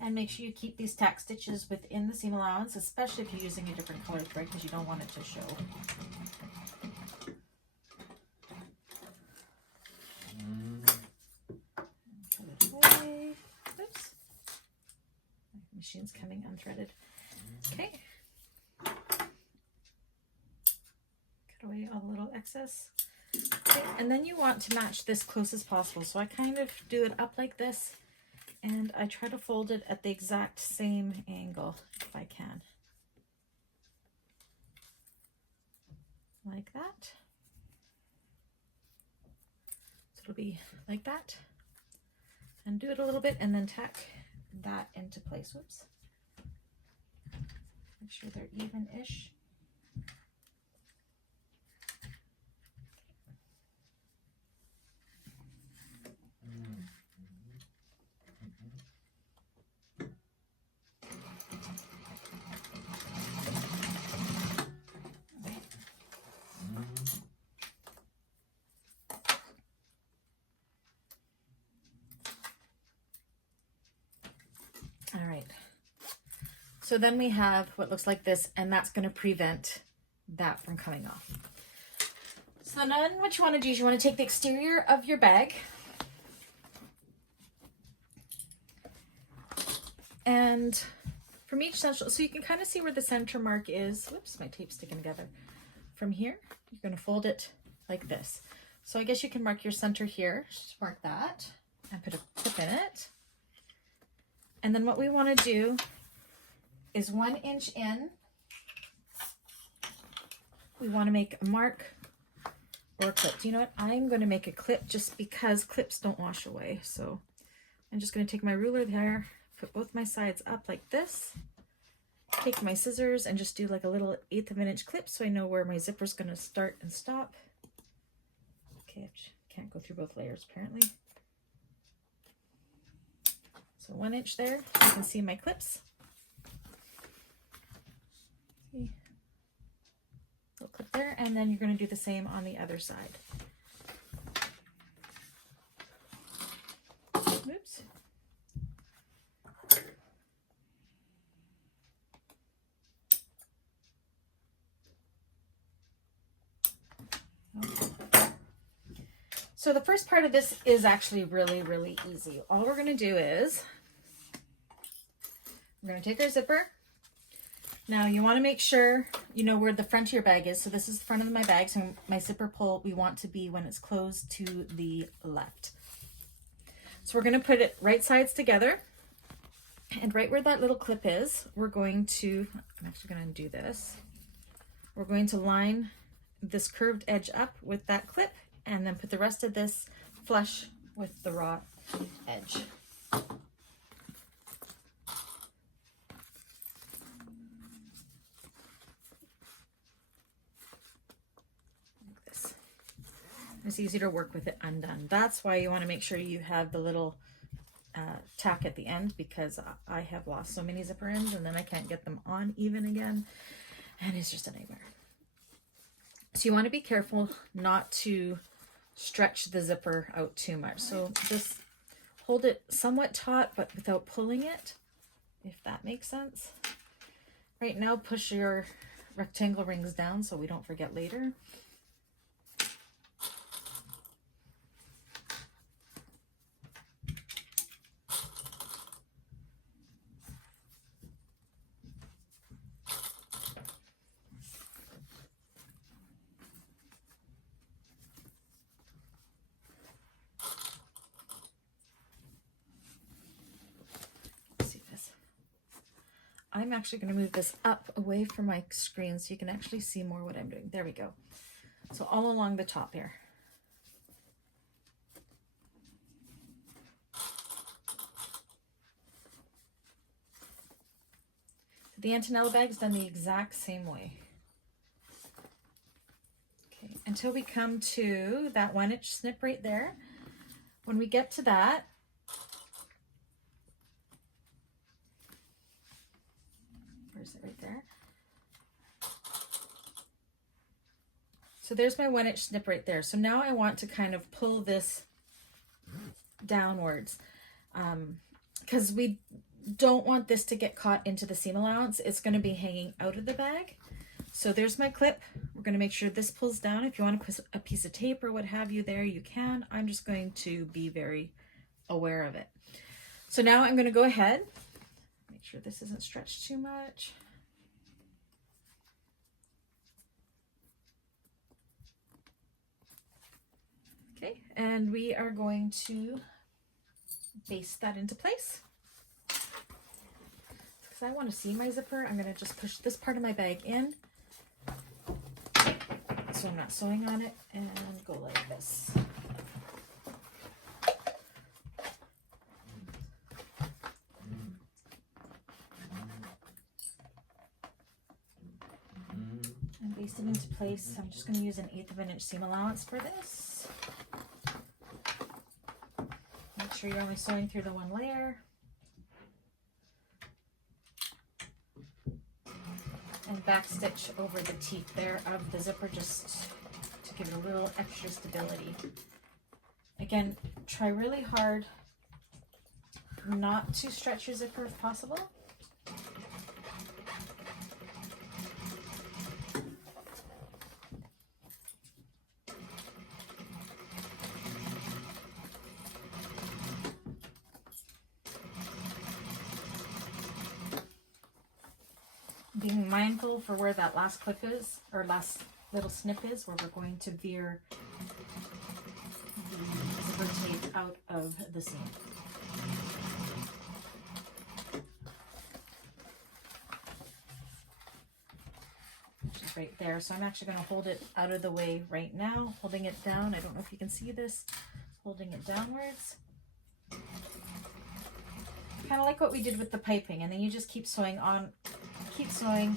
And make sure you keep these tack stitches within the seam allowance, especially if you're using a different color thread, because you don't want it to show. Put it away. Oops. My machine's coming unthreaded. Okay. Cut away all the little excess. Okay. And then you want to match this close as possible. So I kind of do it up like this, and I try to fold it at the exact same angle if I can. Like that. So it'll be like that. And do it a little bit and then tack that into place. Whoops. Make sure they're even-ish. All right. So then we have what looks like this, and that's going to prevent that from coming off. So then what you want to do is you want to take the exterior of your bag and from each central, so you can kind of see where the center mark is. Whoops, my tape's sticking together. From here, you're going to fold it like this. So I guess you can mark your center here. Just mark that and put a clip in it. And then what we want to do is 1 inch in, we want to make a mark or a clip. Do you know what? I'm going to make a clip just because clips don't wash away. So I'm just going to take my ruler there, put both my sides up like this, take my scissors and just do like a little 1/8 of an inch clip so I know where my zipper is going to start and stop. Okay, I can't go through both layers apparently. So 1 inch there, so you can see my clips. See, little clip there, and then you're going to do the same on the other side. Oops. Okay. So the first part of this is actually really, really easy. All we're going to do is we're going to take our zipper. Now you want to make sure you know where the front of your bag is. So this is the front of my bag. So my zipper pull, we want to be when it's closed to the left. So we're going to put it right sides together. And right where that little clip is, we're going to, I'm actually going to undo this. We're going to line this curved edge up with that clip, and then put the rest of this flush with the raw edge. Like this. It's easy to work with it undone. That's why you want to make sure you have the little tack at the end, because I have lost so many zipper ends and then I can't get them on even again, and it's just a nightmare. So you want to be careful not to stretch the zipper out too much. So just hold it somewhat taut, but without pulling it. if that makes sense. Right now, push your rectangle rings down so we don't forget later. I'm actually going to move this up away from my screen so you can actually see more what I'm doing. There we go. So all along the top here. The Antonella bag is done the exact same way. Okay, until we come to that 1-inch snip right there. When we get to that, where's it right there? So there's my 1-inch snip right there. So now I want to kind of pull this downwards because we don't want this to get caught into the seam allowance. It's going to be hanging out of the bag. So there's my clip. We're going to make sure this pulls down. If you want to put a piece of tape or what have you there, you can. I'm just going to be very aware of it. So now I'm going to go ahead, make sure this isn't stretched too much. Okay, and we are going to baste that into place. Because I want to see my zipper, I'm going to just push this part of my bag in so I'm not sewing on it, and go like this. And baste it into place. I'm just going to use an 1/8 of an inch seam allowance for this. Make sure you're only sewing through the one layer. And back stitch over the teeth there of the zipper just to give it a little extra stability. Again, try really hard not to stretch your zipper if possible. Being mindful for where that last clip is, or last little snip is, where we're going to veer the zipper tape out of the seam. Which is right there. So I'm actually going to hold it out of the way right now, holding it down. I don't know if you can see this, holding it downwards. Kind of like what we did with the piping, and then you just keep sewing on. Keep sewing.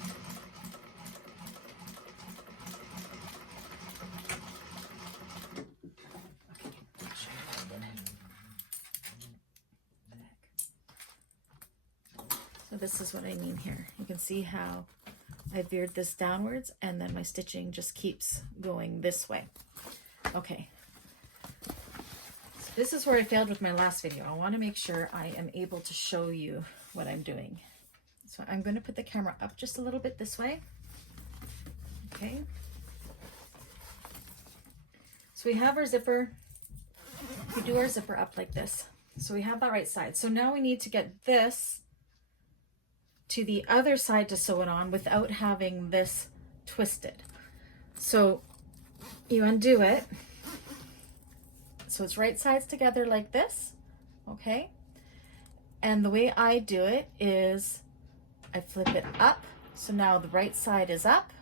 So this is what I mean here. You can see how I veered this downwards, and then my stitching just keeps going this way. Okay. So this is where I failed with my last video. I want to make sure I am able to show you what I'm doing. So I'm going to put the camera up just a little bit this way. Okay. So we have our zipper. We do our zipper up like this. So we have that right side. So now we need to get this to the other side to sew it on without having this twisted. So you undo it. So it's right sides together like this. Okay. And the way I do it is I flip it up, so now the right side is up,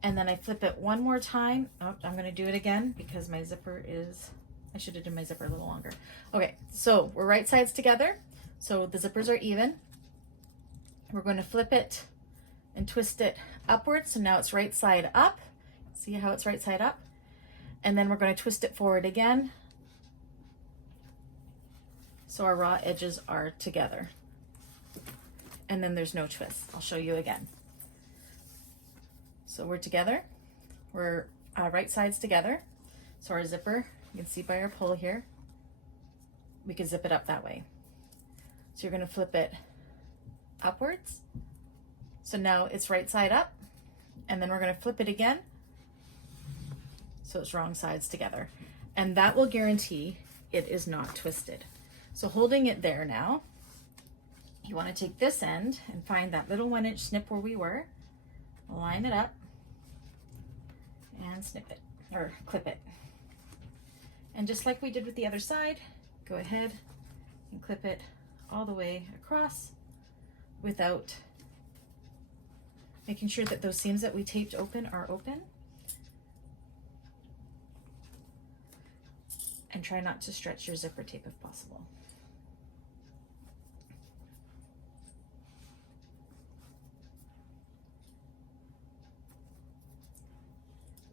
and then I flip it one more time. Oh, I'm going to do it again because my zipper is, I should have done my zipper a little longer. Okay, so we're right sides together, so the zippers are even. We're going to flip it and twist it upwards, so now it's right side up. See how it's right side up? And then we're going to twist it forward again, so our raw edges are together. And then there's no twist. I'll show you again. So we're together. We're right sides together. So our zipper, you can see by our pull here, we can zip it up that way. So you're going to flip it upwards. So now it's right side up, and then we're going to flip it again. So it's wrong sides together. And that will guarantee it is not twisted. So holding it there now, you want to take this end and find that little 1-inch snip where we were, line it up, and snip it, or clip it. And just like we did with the other side, go ahead and clip it all the way across without making sure that those seams that we taped open are open. And try not to stretch your zipper tape if possible.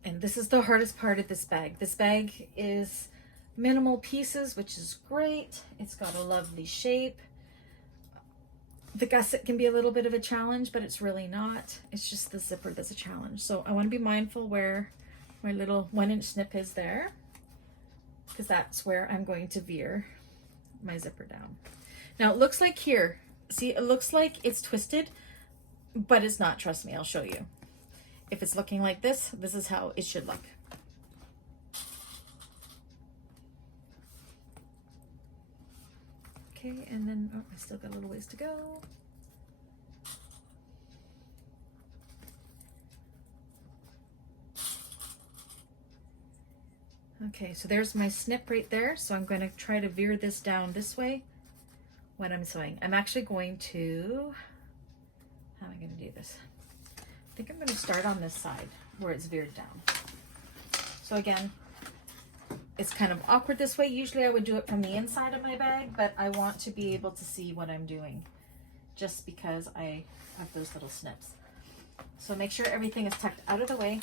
And this is the hardest part of this bag. This bag is minimal pieces, which is great. It's got a lovely shape. The gusset can be a little bit of a challenge, but it's really not. It's just the zipper that's a challenge. So I want to be mindful where my little 1-inch snip is there, because that's where I'm going to veer my zipper down. Now it looks like here, see, it looks like it's twisted, but it's not. Trust me, I'll show you. If it's looking like this, this is how it should look. Okay, and then, oh, I still got a little ways to go. Okay, so there's my snip right there. So I'm going to try to veer this down this way when I'm sewing. I'm actually going to, how am I going to do this? I think I'm going to start on this side where it's veered down. So again, it's kind of awkward this way. Usually I would do it from the inside of my bag, but I want to be able to see what I'm doing just because I have those little snips. So make sure everything is tucked out of the way.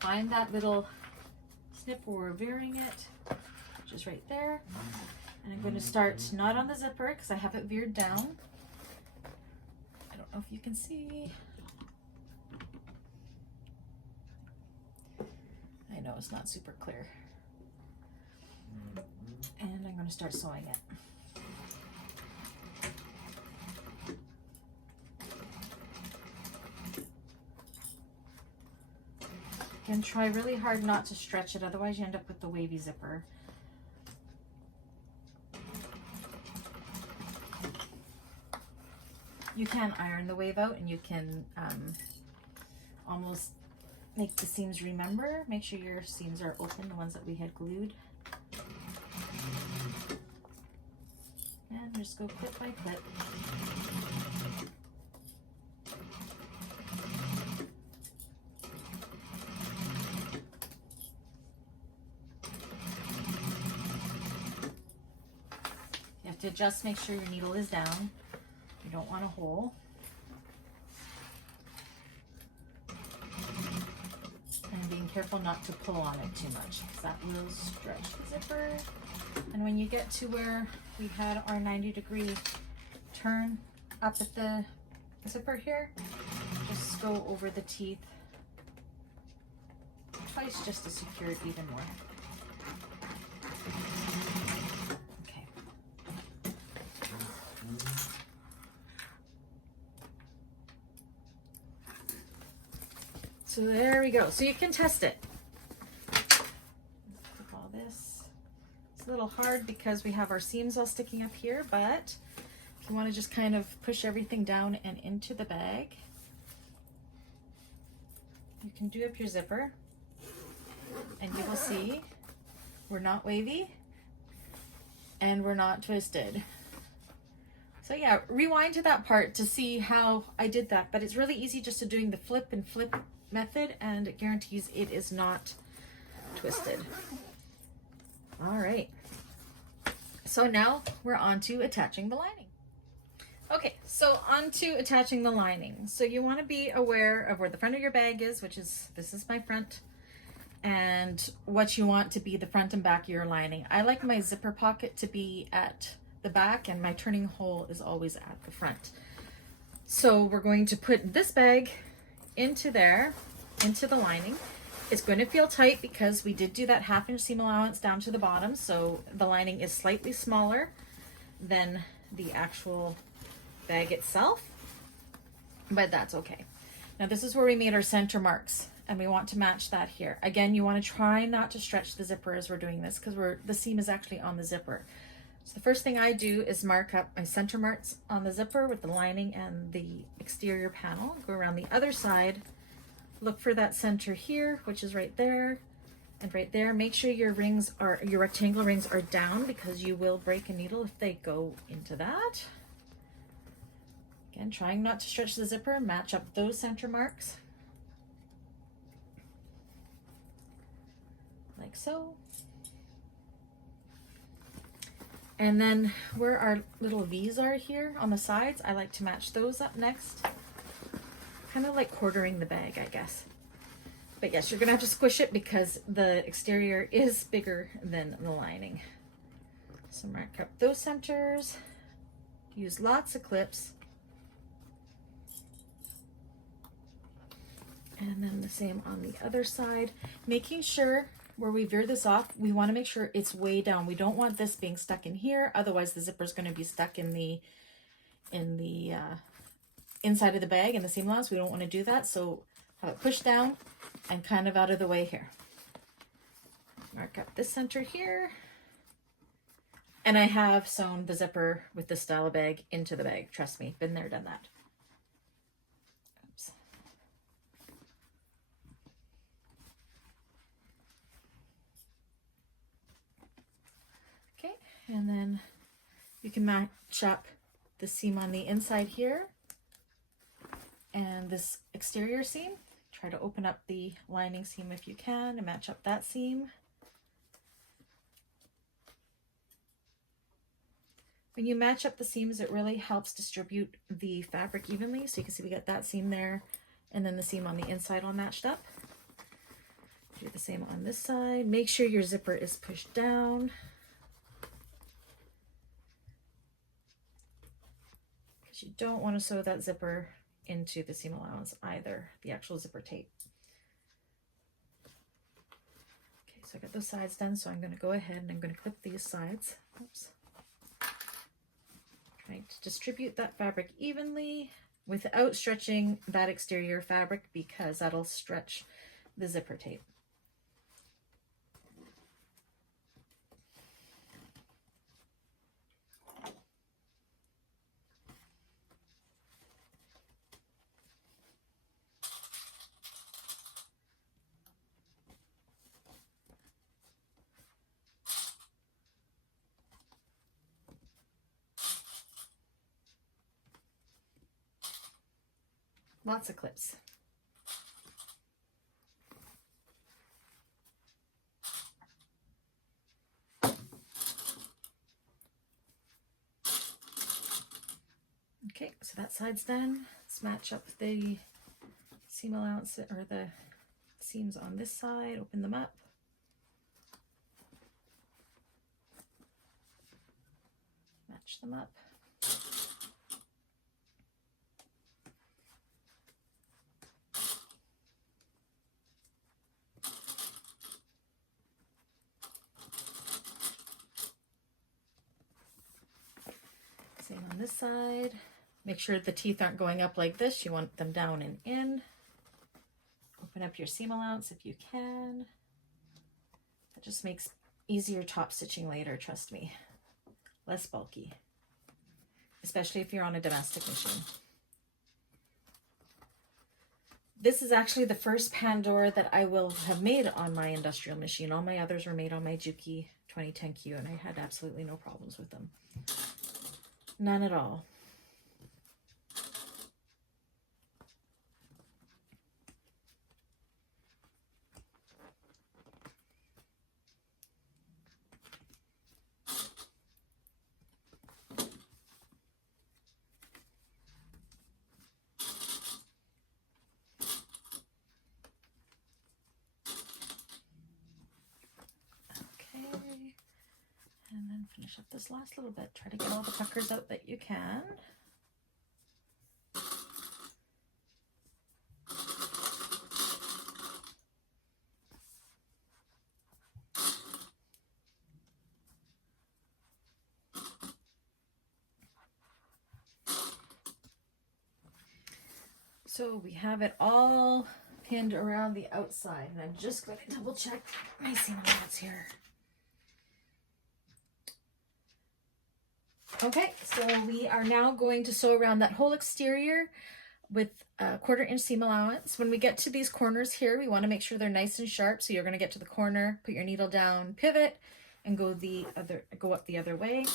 Find that little snip where we're veering it, which is right there. And I'm going to start not on the zipper because I have it veered down. I don't know if you can see. I know it's not super clear. And I'm going to start sewing it. Again, try really hard not to stretch it, otherwise you end up with the wavy zipper. You can iron the wave out, and you can almost make the seams remember. Make sure your seams are open, the ones that we had glued. And just go clip by clip. You have to just make sure your needle is down. You don't want a hole. And being careful not to pull on it too much, because that will stretch the zipper. And when you get to where we had our 90-degree turn up at the zipper here, just go over the teeth twice just to secure it even more. Okay. So there we go. So you can test it. Clip all this. It's a little hard because we have our seams all sticking up here, but if you want to just kind of push everything down and into the bag, you can do up your zipper, and you will see we're not wavy and we're not twisted. So yeah, rewind to that part to see how I did that, but it's really easy just to doing the flip and flip method, and it guarantees it is not twisted. All right, so now we're on to attaching the lining. Okay, so on to attaching the lining. So you want to be aware of where the front of your bag is, which is, this is my front, and what you want to be the front and back of your lining. I like my zipper pocket to be at the back, and my turning hole is always at the front. So we're going to put this bag into there, into the lining. It's going to feel tight because we did do that 1/2 inch seam allowance down to the bottom, so the lining is slightly smaller than the actual bag itself, but that's okay. Now this is where we made our center marks, and we want to match that here. Again, you want to try not to stretch the zipper as we're doing this, because the seam is actually on the zipper. So the first thing I do is mark up my center marks on the zipper with the lining and the exterior panel. Go around the other side, look for that center here, which is right there and right there. Make sure your rectangular rings are down, because you will break a needle if they go into that. Again, trying not to stretch the zipper, match up those center marks. Like so. And then where our little V's are here on the sides, I like to match those up next. Kind of like quartering the bag, I guess. But yes, you're gonna have to squish it because the exterior is bigger than the lining. So mark up those centers. Use lots of clips. And then the same on the other side, making sure where we veer this off, we want to make sure it's way down. We don't want this being stuck in here, otherwise the zipper is going to be stuck in the inside of the bag in the seam allowance. We don't want to do that, so have it pushed down and kind of out of the way here. Mark up this center here, and I have sewn the zipper with this style of bag into the bag. Trust me, been there, done that. Oops. Okay, and then you can match up the seam on the inside here and this exterior seam. Try to open up the lining seam if you can and match up that seam. When you match up the seams, it really helps distribute the fabric evenly. So you can see we got that seam there, and then the seam on the inside all matched up. Do the same on this side. Make sure your zipper is pushed down, because you don't want to sew that zipper into the seam allowance either, the actual zipper tape. Okay, so I got those sides done, so I'm going to go ahead and I'm going to clip these sides. Oops. Trying to distribute that fabric evenly without stretching that exterior fabric, because that'll stretch the zipper tape. Lots of clips. Okay, so that side's done. Let's match up the seam allowance, or the seams on this side, open them up. Match them up. Same on this side. Make sure the teeth aren't going up like this. You want them down and in. Open up your seam allowance if you can. That just makes easier top stitching later, trust me. Less bulky, especially if you're on a domestic machine. This is actually the first Pandora that I will have made on my industrial machine. All my others were made on my Juki 2010Q, and I had absolutely no problems with them. None at all. And then finish up this last little bit. Try to get all the puckers out that you can. So we have it all pinned around the outside, and I'm just going to double check my seam allowance here. Okay, so we are now going to sew around that whole exterior with a 1/4 inch seam allowance. When we get to these corners here, we want to make sure they're nice and sharp. So you're going to get to the corner, put your needle down, pivot, and go up the other way.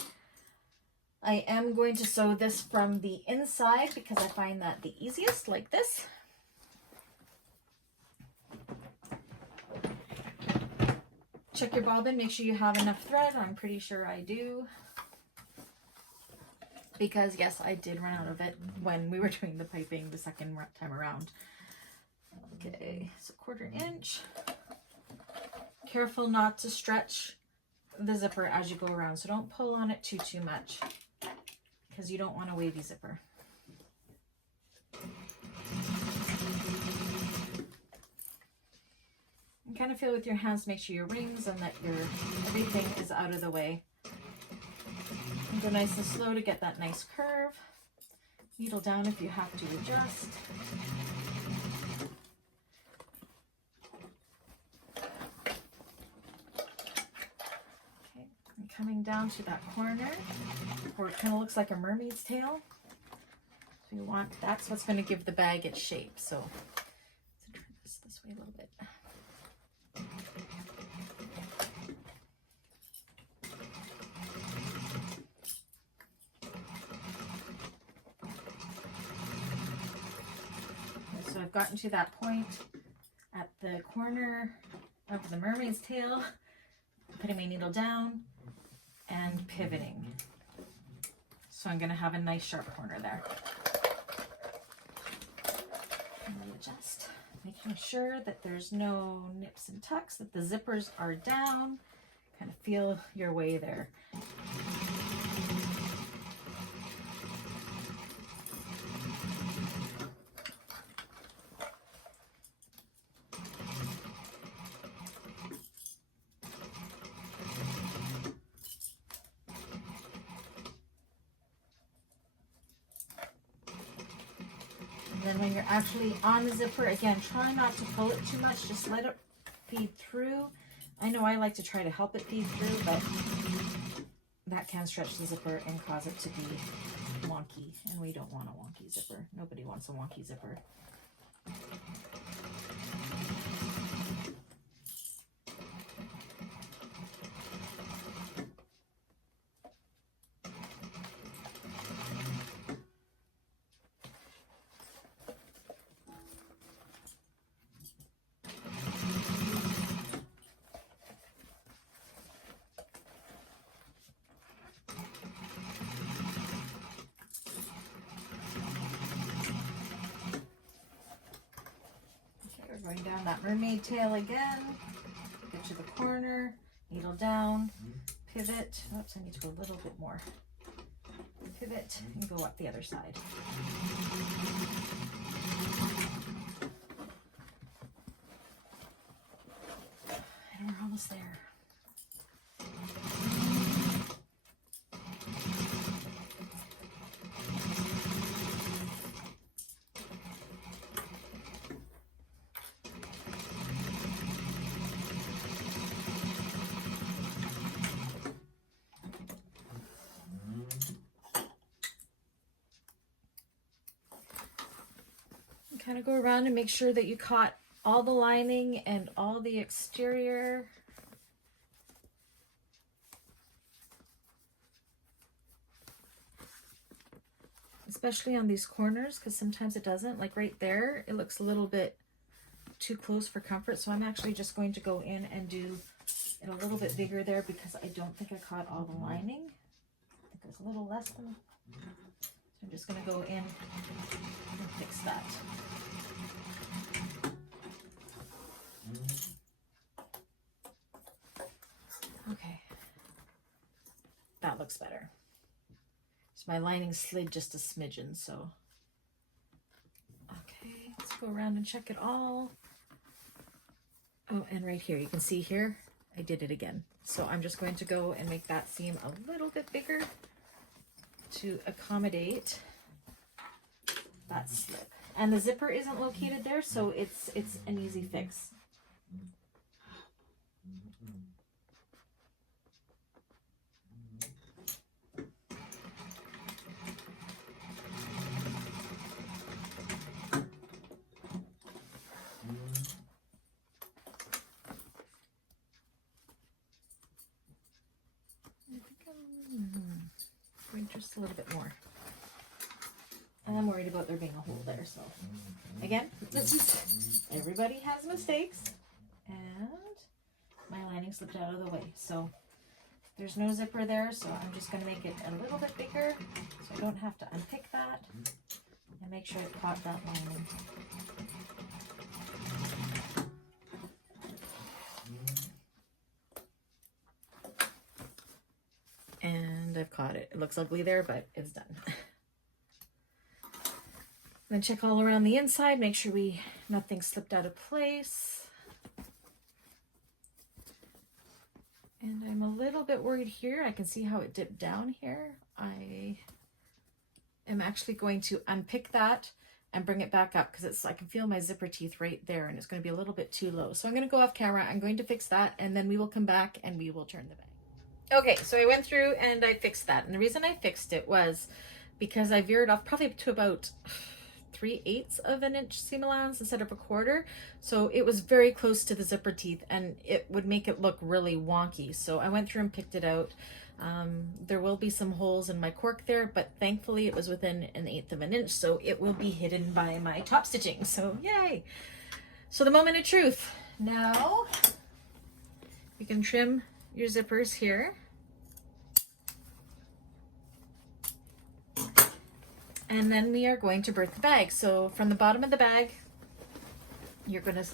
I am going to sew this from the inside because I find that the easiest, like this. Check your bobbin, make sure you have enough thread. I'm pretty sure I do. Because yes, I did run out of it when we were doing the piping the second time around. Okay, so 1/4 inch. Careful not to stretch the zipper as you go around. So don't pull on it too much because you don't want a wavy zipper. And kind of feel with your hands, make sure your rings and that everything is out of the way. And go nice and slow to get that nice curve. Needle down if you have to adjust. Okay, and coming down to that corner where it kind of looks like a mermaid's tail. So you want, that's what's going to give the bag its shape. So let's turn this way a little bit. So I've gotten to that point at the corner of the mermaid's tail, putting my needle down and pivoting. So I'm going to have a nice sharp corner there. And readjust, making sure that there's no nips and tucks, that the zippers are down. Kind of feel your way there. And then when you're actually on the zipper, again, try not to pull it too much. Just let it feed through. I know I like to try to help it feed through, but that can stretch the zipper and cause it to be wonky. And we don't want a wonky zipper. Nobody wants a wonky zipper. Going down that mermaid tail again, get to the corner, needle down, pivot. Oops, I need to go a little bit more. Pivot and go up the other side. And we're almost there. Kind of go around and make sure that you caught all the lining and all the exterior. Especially on these corners, because sometimes it doesn't. Like right there, it looks a little bit too close for comfort. So I'm actually just going to go in and do it a little bit bigger there because I don't think I caught all the lining. I think it was a little less than. So I'm just going to go in and fix that. Okay, that looks better. So my lining slid just a smidgen, so. Okay, let's go around and check it all. Oh, and right here, you can see here, I did it again. So I'm just going to go and make that seam a little bit bigger to accommodate that slip. And the zipper isn't located there, so it's an easy fix. Going just a little bit more. And I'm worried about there being a hole there, so again, this is, everybody has mistakes, and my lining slipped out of the way, so there's no zipper there, so I'm just going to make it a little bit bigger so I don't have to unpick that, and make sure I caught that lining. And I've caught it. It looks ugly there, but it's done. Then check all around the inside, make sure nothing slipped out of place. And I'm a little bit worried here. I can see how it dipped down here. I am actually going to unpick that and bring it back up because I can feel my zipper teeth right there and it's going to be a little bit too low. So I'm going to go off camera. I'm going to fix that and then we will come back and we will turn the bag. Okay, so I went through and I fixed that. And the reason I fixed it was because I veered off probably to about 3/8 of an inch seam allowance instead of a quarter. So it was very close to the zipper teeth and it would make it look really wonky. So I went through and picked it out. There will be some holes in my cork there, but thankfully it was within 1/8 of an inch. So it will be hidden by my top stitching. So yay. So the moment of truth. Now you can trim your zippers here. And then we are going to birth the bag. So from the bottom of the bag, you're going to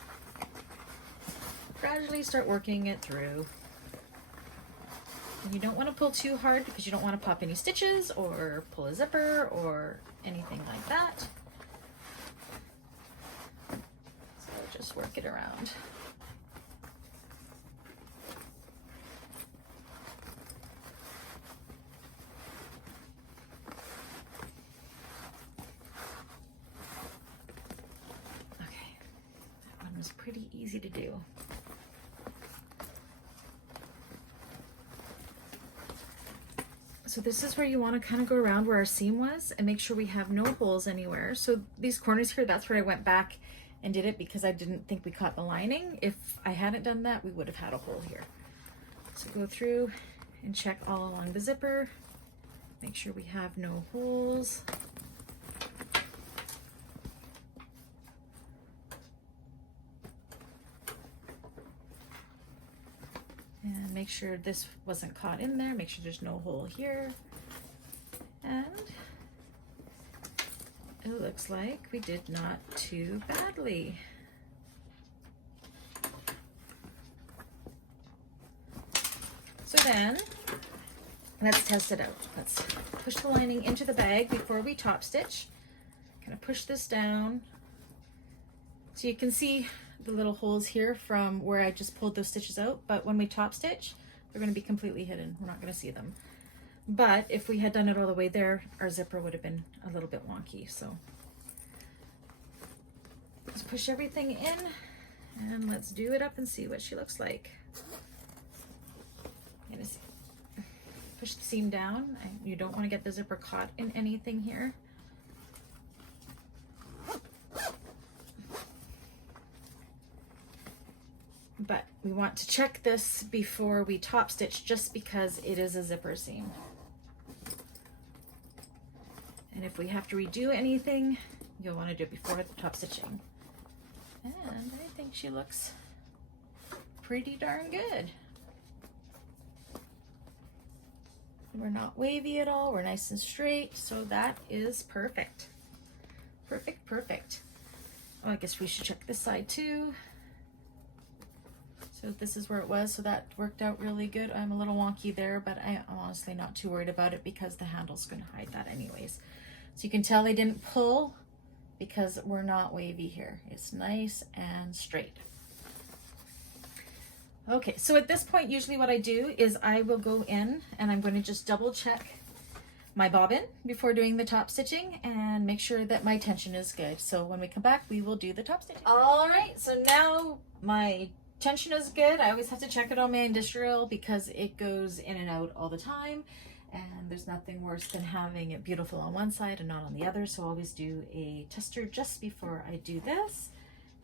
gradually start working it through. And you don't want to pull too hard because you don't want to pop any stitches or pull a zipper or anything like that. So just work it around. Pretty easy to do. So this is where you want to kind of go around where our seam was and make sure we have no holes anywhere. So these corners here, that's where I went back and did it because I didn't think we caught the lining. If I hadn't done that, we would have had a hole here. So go through and check all along the zipper, make sure we have no holes. And make sure this wasn't caught in there. Make sure there's no hole here. And it looks like we did not too badly. So then, let's test it out. Let's push the lining into the bag before we top stitch. Kind of push this down. So you can see the little holes here from where I just pulled those stitches out, but when we top stitch, they're going to be completely hidden. We're not going to see them. But if we had done it all the way there, our zipper would have been a little bit wonky. So let's push everything in and let's do it up and see what she looks like. I'm gonna push the seam down. You don't want to get the zipper caught in anything here. But we want to check this before we top stitch just because it is a zipper seam. And if we have to redo anything, you'll want to do it before the top stitching. And I think she looks pretty darn good. We're not wavy at all, we're nice and straight, so that is perfect. Perfect, perfect. Oh, I guess we should check this side too. So this is where it was, so that worked out really good. I'm a little wonky there, but I'm honestly not too worried about it because the handle's going to hide that anyways. So you can tell they didn't pull because we're not wavy here. It's nice and straight. Okay, so at this point, usually what I do is I will go in and I'm going to just double check my bobbin before doing the top stitching and make sure that my tension is good. So when we come back, we will do the top stitching. All right, so now my tension is good. I always have to check it on my industrial because it goes in and out all the time. And there's nothing worse than having it beautiful on one side and not on the other. So I always do a tester just before I do this.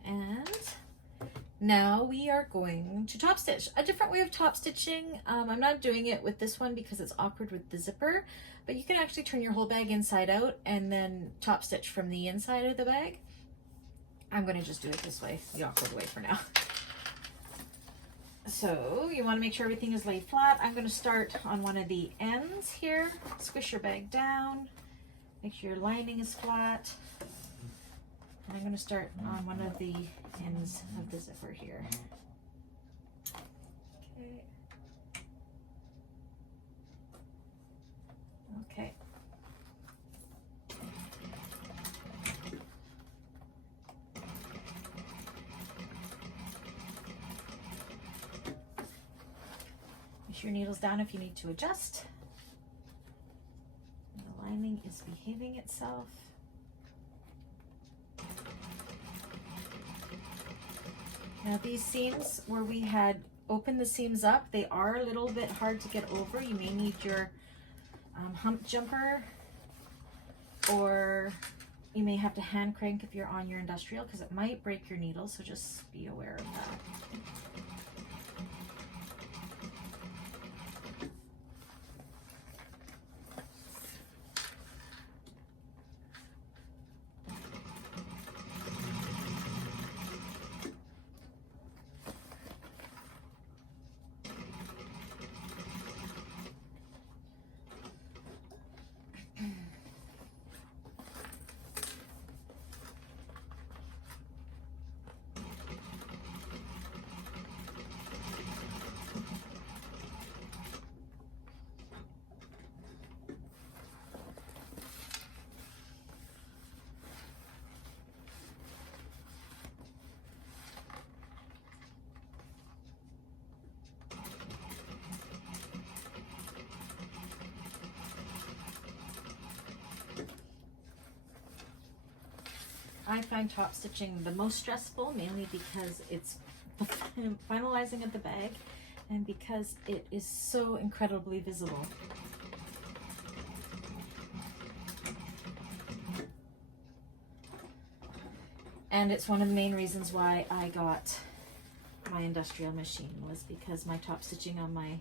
And now we are going to top stitch. A different way of top stitching. I'm not doing it with this one because it's awkward with the zipper, but you can actually turn your whole bag inside out and then top stitch from the inside of the bag. I'm going to just do it this way, the awkward way for now. So you want to make sure everything is laid flat. I'm going to start on one of the ends here. Squish your bag down. Make sure your lining is flat. And I'm going to start on one of the ends of the zipper here. Okay. Push your needles down if you need to adjust. And the lining is behaving itself. Now these seams where we had opened the seams up, they are a little bit hard to get over. You may need your hump jumper, or you may have to hand crank if you're on your industrial because it might break your needle, so just be aware of that. I find top stitching the most stressful, mainly because it's finalizing of the bag and because it is so incredibly visible. And it's one of the main reasons why I got my industrial machine, was because my top stitching on my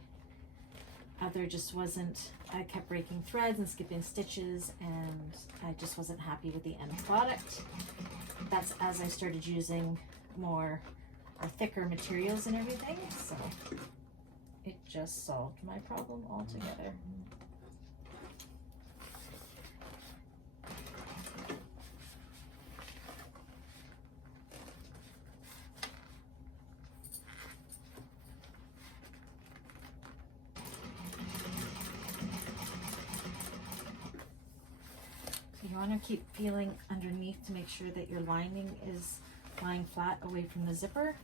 other just wasn't, I kept breaking threads and skipping stitches, and I just wasn't happy with the end product. That's as I started using more or thicker materials and everything, so it just solved my problem altogether. You want to keep feeling underneath to make sure that your lining is lying flat away from the zipper.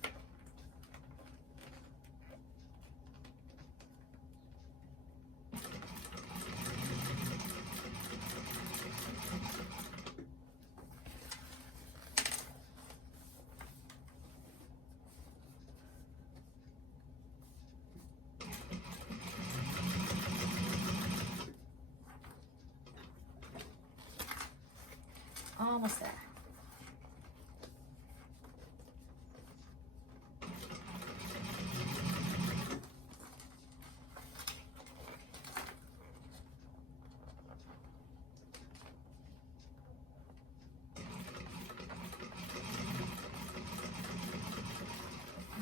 Almost there.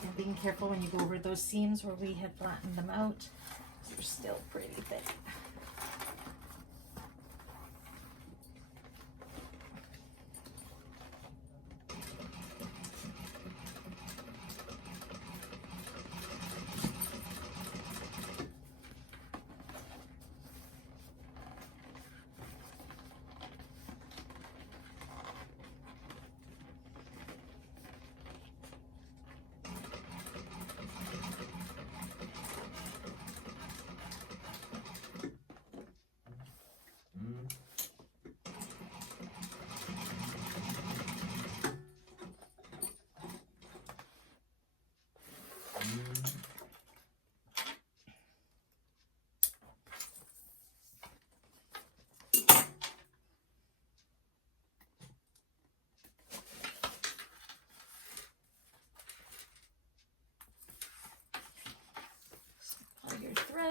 And being careful when you go over those seams where we had flattened them out. They're still pretty thick.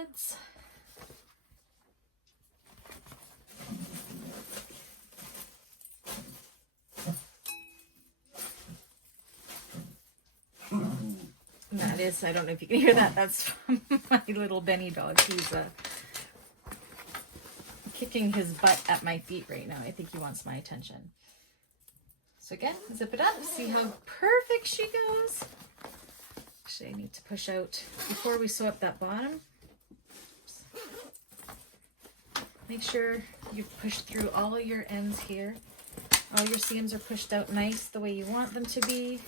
threads. And that is, I don't know if you can hear that, that's from my little Benny dog. He's kicking his butt at my feet right now. I think he wants my attention. So again, zip it up, see how perfect she goes. Actually, I need to push out before we sew up that bottom. Make sure you've pushed through all of your ends here. All your seams are pushed out nice the way you want them to be.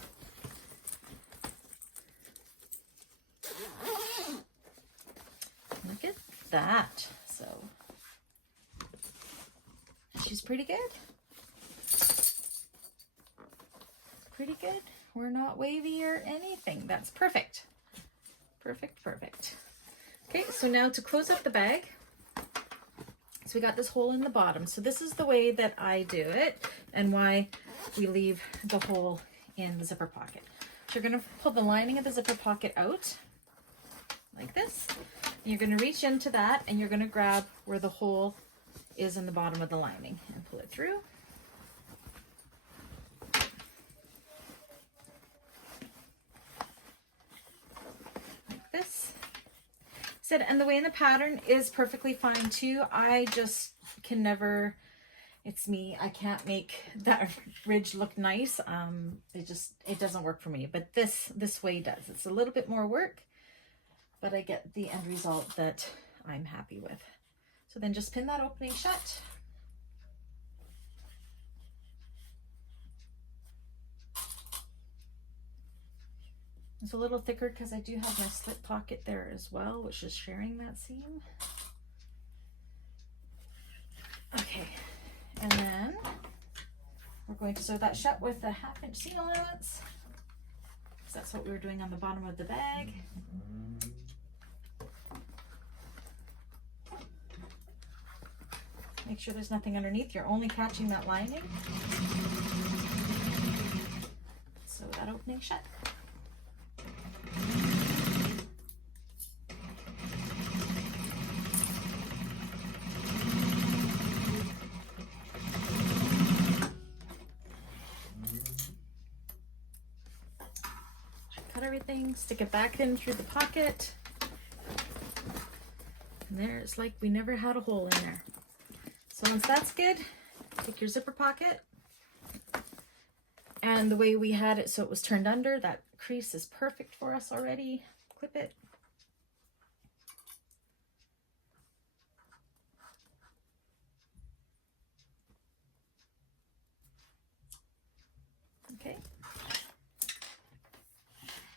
Look at that. So she's pretty good. Pretty good. We're not wavy or anything. That's perfect. Perfect, perfect. Okay, so now to close up the bag. So we got this hole in the bottom. So this is the way that I do it and why we leave the hole in the zipper pocket. So you're going to pull the lining of the zipper pocket out like this. And you're going to reach into that and you're going to grab where the hole is in the bottom of the lining and pull it through. Like this. And the way in the pattern is perfectly fine too. I just can never, it's me, I can't make that ridge look nice. It doesn't work for me, but this way does. It's a little bit more work, but I get the end result that I'm happy with. So then just pin that opening shut. It's a little thicker because I do have my slip pocket there as well, which is sharing that seam. Okay, and then we're going to sew that shut with a 1/2 inch seam allowance, because that's what we were doing on the bottom of the bag. Make sure there's nothing underneath. You're only catching that lining. Sew that opening shut. Cut everything, stick it back in through the pocket. And there, it's like we never had a hole in there. So once that's good, take your zipper pocket. And the way we had it so it was turned under, that crease is perfect for us already. Clip it. Okay.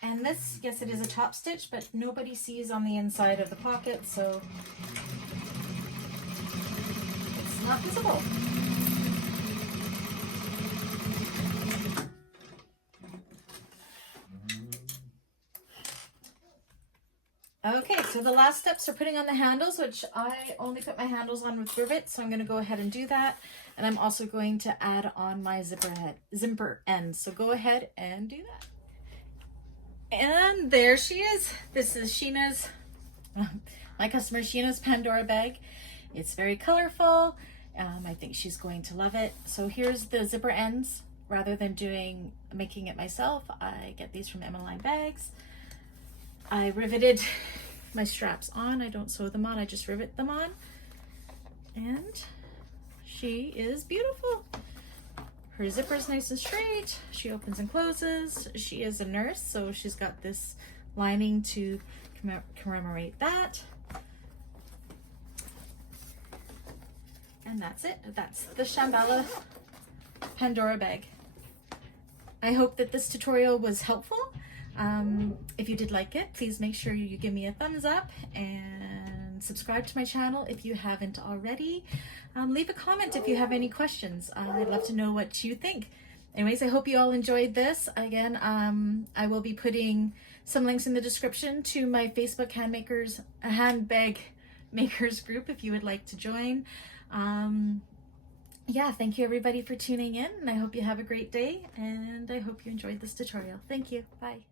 And this, yes, it is a top stitch, but nobody sees on the inside of the pocket, so it's not visible. Okay, so the last steps are putting on the handles, which I only put my handles on with rivets, so I'm going to go ahead and do that. And I'm also going to add on my zipper ends. So go ahead and do that. And there she is. This is Sheena's, my customer Sheena's Pandora bag. It's very colorful. I think she's going to love it. So here's the zipper ends. Rather than making it myself, I get these from Emmeline Bags. I riveted my straps on. I don't sew them on, I just rivet them on. And she is beautiful. Her zipper is nice and straight. She opens and closes. She is a nurse, so she's got this lining to commemorate that. And that's it. That's the Shamballa Pandora bag. I hope that this tutorial was helpful. If you did like it, please make sure you give me a thumbs up and subscribe to my channel if you haven't already. Leave a comment if you have any questions. I'd love to know what you think. Anyways, I hope you all enjoyed this. Again, I will be putting some links in the description to my Facebook handbag makers group if you would like to join. Yeah, thank you everybody for tuning in, and I hope you have a great day, and I hope you enjoyed this tutorial. Thank you. Bye.